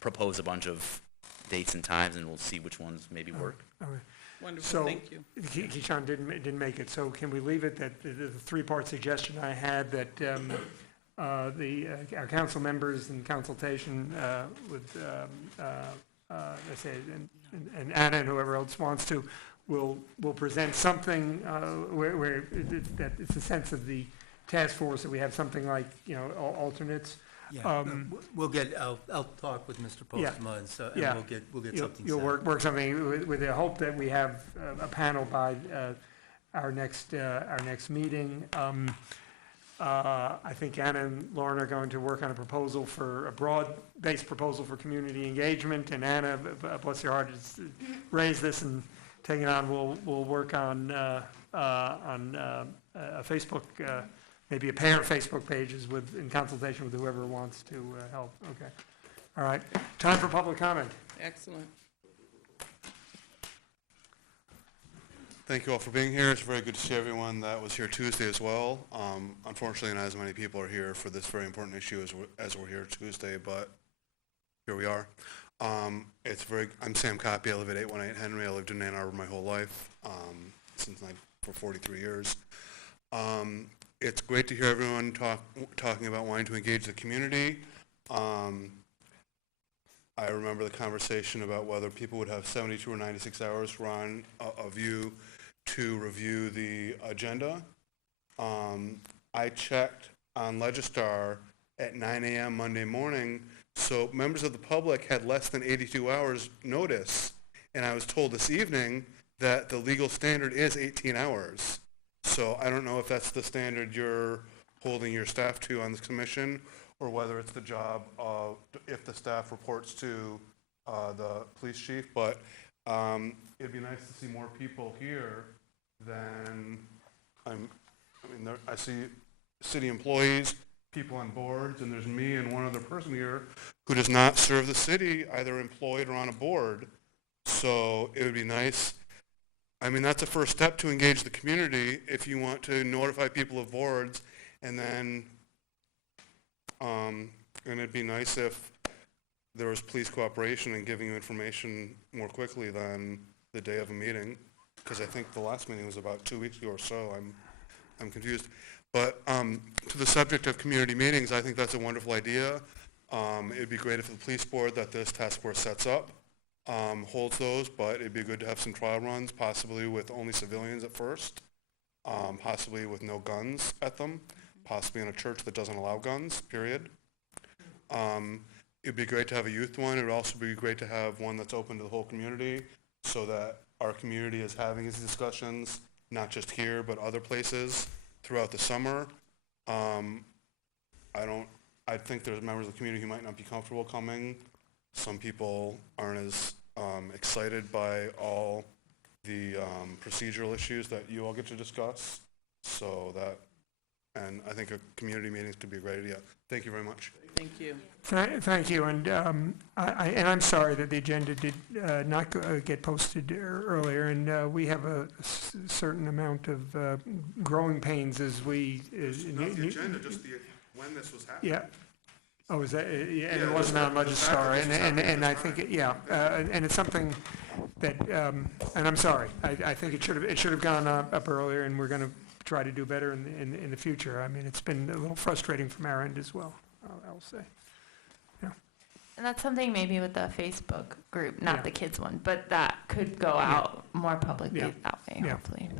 propose a bunch of dates and times, and we'll see which ones maybe work. Okay. Wonderful, So, thank you. Keyshawn didn't make it, so can we leave it that the three-part suggestion I had that our council members in consultation with, let's say, and Anna and whoever else wants to, will present something where that it's a sense of the task force, that we have something like, you know, alternates. Yeah, we'll get, I'll talk with Mr. Yeah. Postma, and so, Yeah. and we'll get You'll- something You'll set. work something with the hope that we have a panel by our next meeting. I think Anna and Lauren are going to work on a broad-based proposal for community engagement, and Anna, bless your heart, has raised this and taken it on. We'll work on a Facebook, maybe a pair of Facebook pages in consultation with whoever wants to help. Okay. All right. Time for public comment. Excellent. Thank you all for being here. It's very good to see everyone that was here Tuesday as well. Unfortunately, not as many people are here for this very important issue as we're here Tuesday, but here we are. I'm Sam Copy. I live at 818 Henry. I lived in Ann Arbor my whole life, for 43 years. It's great to hear everyone talking about wanting to engage the community. I remember the conversation about whether people would have 72 or 96 hours for of you to review the agenda. I checked on Legistar at 9 a.m. Monday morning, so members of the public had less than 82 hours notice, and I was told this evening that the legal standard is 18 hours. So I don't know if that's the standard you're holding your staff to on this commission, or whether it's the job of, if the staff reports to the police chief, but it'd be nice to see more people here than, I see city employees, people on boards, and there's me and one other person here who does not serve the city, either employed or on a board. So it would be nice, that's a first step to engage the community if you want to notify people of boards and then and it'd be nice if there was police cooperation in giving you information more quickly than the day of a meeting, because I think the last meeting was about 2 weeks ago or so. I'm confused. But to the subject of community meetings, I think that's a wonderful idea. It'd be great if the police board that this task force sets up holds those, but it'd be good to have some trial runs, possibly with only civilians at first, possibly with no guns at them, possibly in a church that doesn't allow guns, period. It'd be great to have a youth one. It would also be great to have one that's open to the whole community, so that our community is having these discussions, not just here, but other places throughout the summer. I think there's members of the community who might not be comfortable coming. Some people aren't as excited by all the procedural issues that you all get to discuss. And I think a community meetings could be a great idea. Thank you very much. Thank you. Thank you, and I'm sorry that the agenda did not get posted earlier, and we have a certain amount of growing pains as we... Not the agenda, just when this was happening. Yeah. Oh, is that, yeah, and it wasn't on Legistar, and I think, and it's something that, and I'm sorry, I think it should have gone up earlier, and we're going to try to do better in the future. I mean, it's been a little frustrating from our end as well, I'll say. Yeah. And that's something maybe with the Facebook group, not the kids one, but that could go out more publicly that way, hopefully.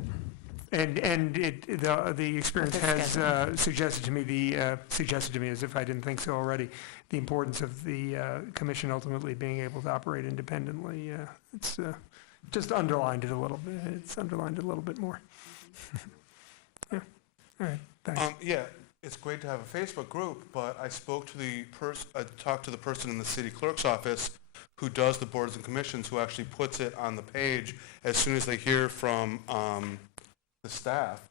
And the experience has suggested to me, as if I didn't think so already, the importance of the commission ultimately being able to operate independently. It's just underlined it a little bit. It's underlined it a little bit more. Yeah. All right. Thanks. Yeah, it's great to have a Facebook group, but I spoke to I talked to the person in the city clerk's office who does the boards and commissions, who actually puts it on the page as soon as they hear from the staff.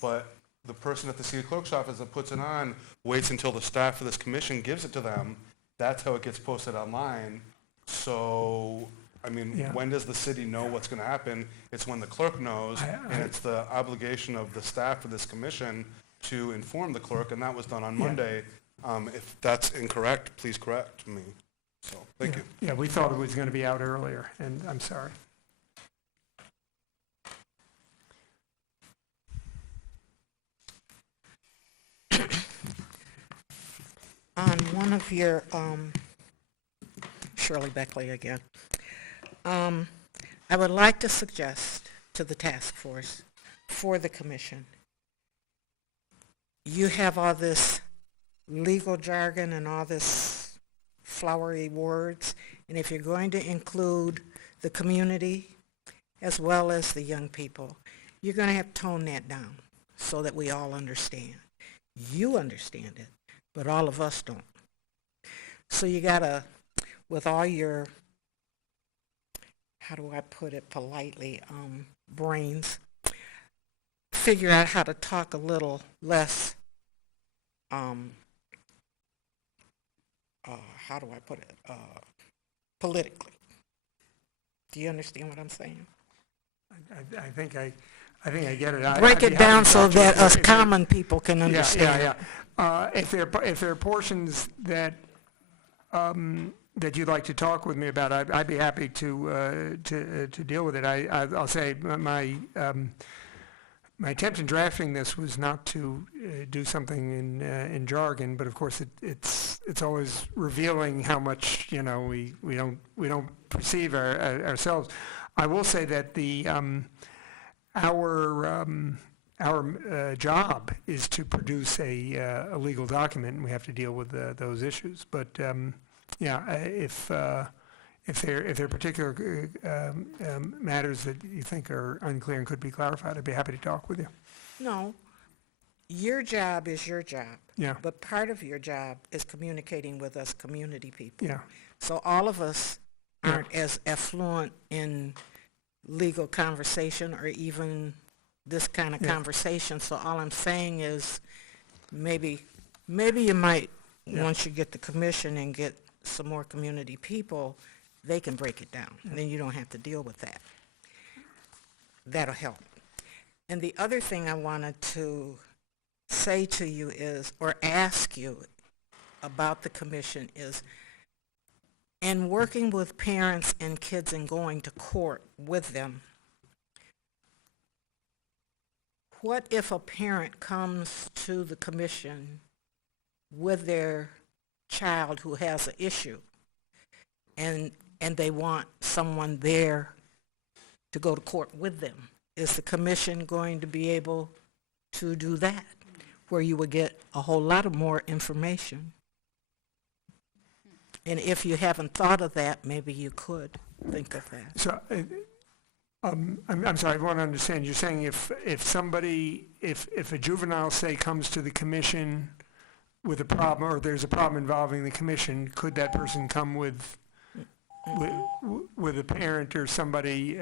But the person at the city clerk's office that puts it on waits until the staff of this commission gives it to them. That's how it gets posted online. So, I mean, when does the city know what's going to happen? It's when the clerk knows, and it's the obligation of the staff of this commission to inform the clerk, and that was done on Monday. If that's incorrect, please correct me. So, thank you. Yeah, we thought it was going to be out earlier, and I'm sorry. On one of your, Shirley Beckley again, I would like to suggest to the task force for the commission, you have all this legal jargon and all this flowery words, and if you're going to include the community as well as the young people, you're going to have to tone that down so that we all understand. You understand it, but all of us don't. So you gotta, with all your, how do I put it politely, brains, figure out how to talk a little less, how do I put it, politically. Do you understand what I'm saying? I think I get it. Break it down so that us common people can understand. If there are portions that that you'd like to talk with me about, I'd be happy to deal with it. I'll say my attempt in drafting this was not to do something in jargon, but of course it's always revealing how much we don't perceive ourselves. I will say that our job is to produce a legal document, and we have to deal with those issues. But if there are particular matters that you think are unclear and could be clarified, I'd be happy to talk with you. No, your job is your job. Yeah. But part of your job is communicating with us community people. Yeah. So all of us aren't as affluent in legal conversation or even this kind of conversation. So all I'm saying is maybe you might, once you get the commission and get some more community people, they can break it down. And then you don't have to deal with that. That'll help. And the other thing I wanted to say to you is, or ask you, about the commission is, in working with parents and kids and going to court with them, what if a parent comes to the commission with their child who has an issue and they want someone there to go to court with them? Is the commission going to be able to do that, where you would get a whole lot of more information? And if you haven't thought of that, maybe you could think of that. So, I'm sorry, I want to understand. You're saying if a juvenile, say, comes to the commission with a problem, or there's a problem involving the commission, could that person come with a parent or somebody,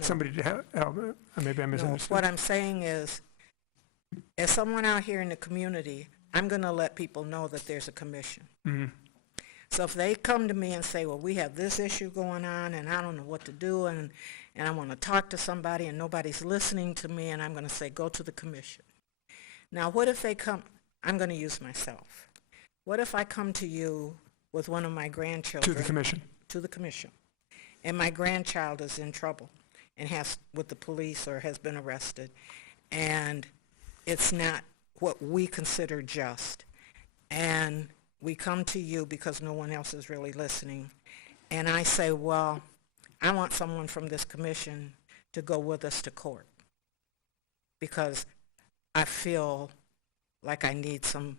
somebody to help? Maybe I misunderstood. No, what I'm saying is, as someone out here in the community, I'm going to let people know that there's a commission. Mm-hmm. So if they come to me and say, well, we have this issue going on, and I don't know what to do, and I want to talk to somebody, and nobody's listening to me, and I'm going to say, go to the commission. Now, what if they come, I'm going to use myself. What if I come to you with one of my grandchildren? To the commission. To the commission. And my grandchild is in trouble and has, with the police, or has been arrested, and it's not what we consider just. And we come to you because no one else is really listening. And I say, well, I want someone from this commission to go with us to court because I feel like I need some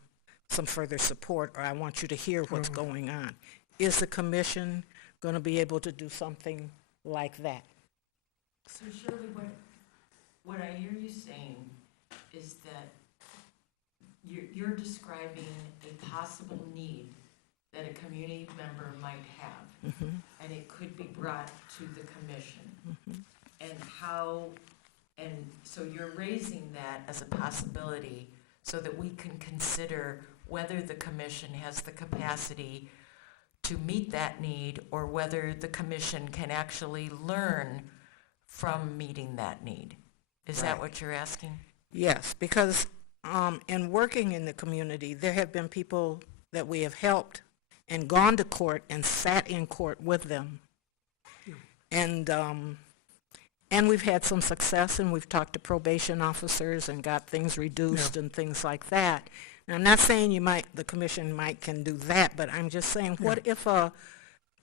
further support, or I want you to hear what's going on. Is the commission going to be able to do something like that? So Shirley, what I hear you saying is that you're describing a possible need that a community member might have, and it could be brought to the commission. And so you're raising that as a possibility so that we can consider whether the commission has the capacity to meet that need, or whether the commission can actually learn from meeting that need. Is that what you're asking? Yes, because in working in the community, there have been people that we have helped and gone to court and sat in court with them. And we've had some success, and we've talked to probation officers and got things reduced and things like that. Now, I'm not saying the commission can do that, but I'm just saying, what if a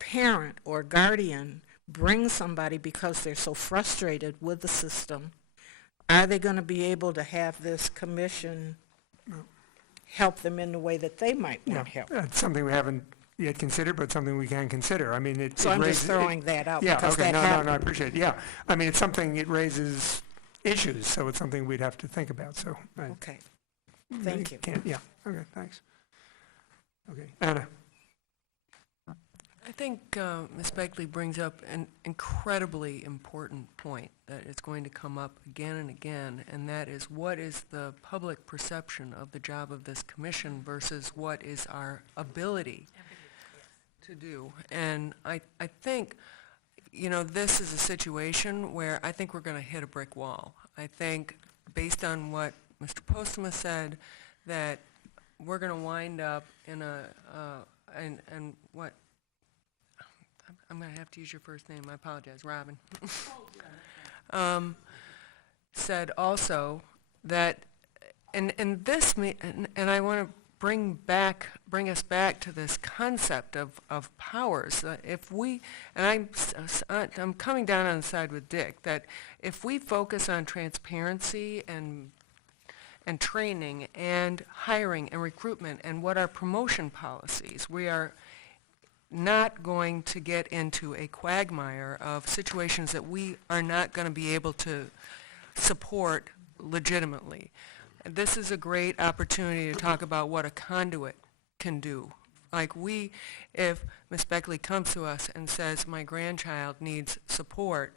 parent or guardian brings somebody because they're so frustrated with the system? Are they going to be able to have this commission help them in the way that they might want help? It's something we haven't yet considered, but something we can consider. I mean, So I'm just throwing that out. Yeah, because okay, that no, I appreciate it, yeah. I mean, it's something, it raises issues, so it's something we'd have to think about, so. Okay, thank you. Yeah, okay, thanks. Okay, Anna. I think Ms. Begley brings up an incredibly important point that is going to come up again and again, and that is, what is the public perception of the job of this commission versus what is our ability to do? And I think, this is a situation where I think we're going to hit a brick wall. I think, based on what Mr. Postma said, that we're going to wind up in and what, I'm going to have to use your first name, I apologize, Robin, said also that, and I want to bring us back to this concept of powers. If we, and I'm coming down on the side with Dick, that if we focus on transparency and training and hiring and recruitment and what are promotion policies, we are not going to get into a quagmire of situations that we are not going to be able to support legitimately. And this is a great opportunity to talk about what a conduit can do. Like if Ms. Begley comes to us and says, my grandchild needs support,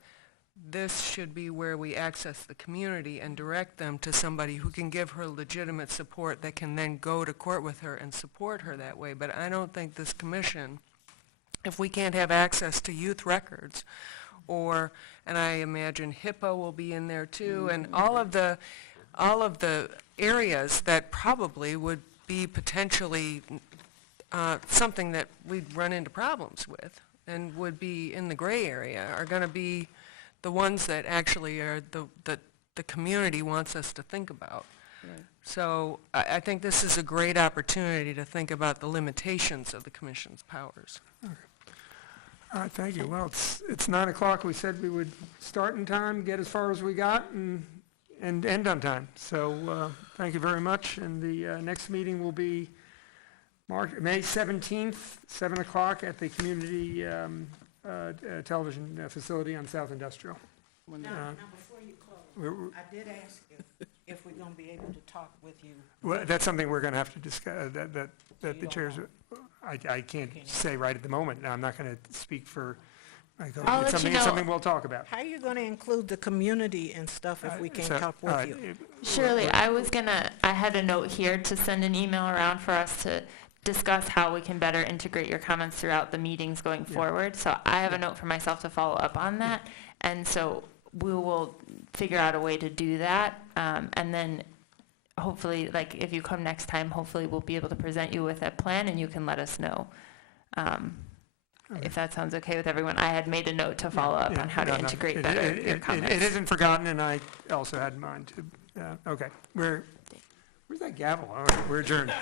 this should be where we access the community and direct them to somebody who can give her legitimate support that can then go to court with her and support her that way. But I don't think this commission, if we can't have access to youth records, and I imagine HIPAA will be in there too, and all of the areas that probably would be potentially something that we'd run into problems with and would be in the gray area are going to be the ones that actually are the community wants us to think about. Right. So I think this is a great opportunity to think about the limitations of the commission's powers. All right, thank you. Well, it's 9 o'clock. We said we would start in time, get as far as we got, and end on time. So thank you very much. And the next meeting will be May 17th, 7 o'clock at the community television facility on South Industrial. Now, before you close, I did ask you if we're going to be able to talk with you. Well, that's something we're going to have to discuss, that the chairs, I can't say right at the moment. I'm not going to speak for, I'll let you know. It's something we'll talk about. How are you going to include the community and stuff if we can't talk with you? Shirley, I had a note here to send an email around for us to discuss how we can better integrate your comments throughout the meetings going forward. So I have a note for myself to follow up on that. And so we will figure out a way to do that. And then hopefully, like, if you come next time, hopefully we'll be able to present you with that plan and you can let us know. If that sounds okay with everyone. I had made a note to follow up on how to integrate better your comments. It isn't forgotten, and I also had in mind to, okay. Where's that gavel? All right, we're adjourned.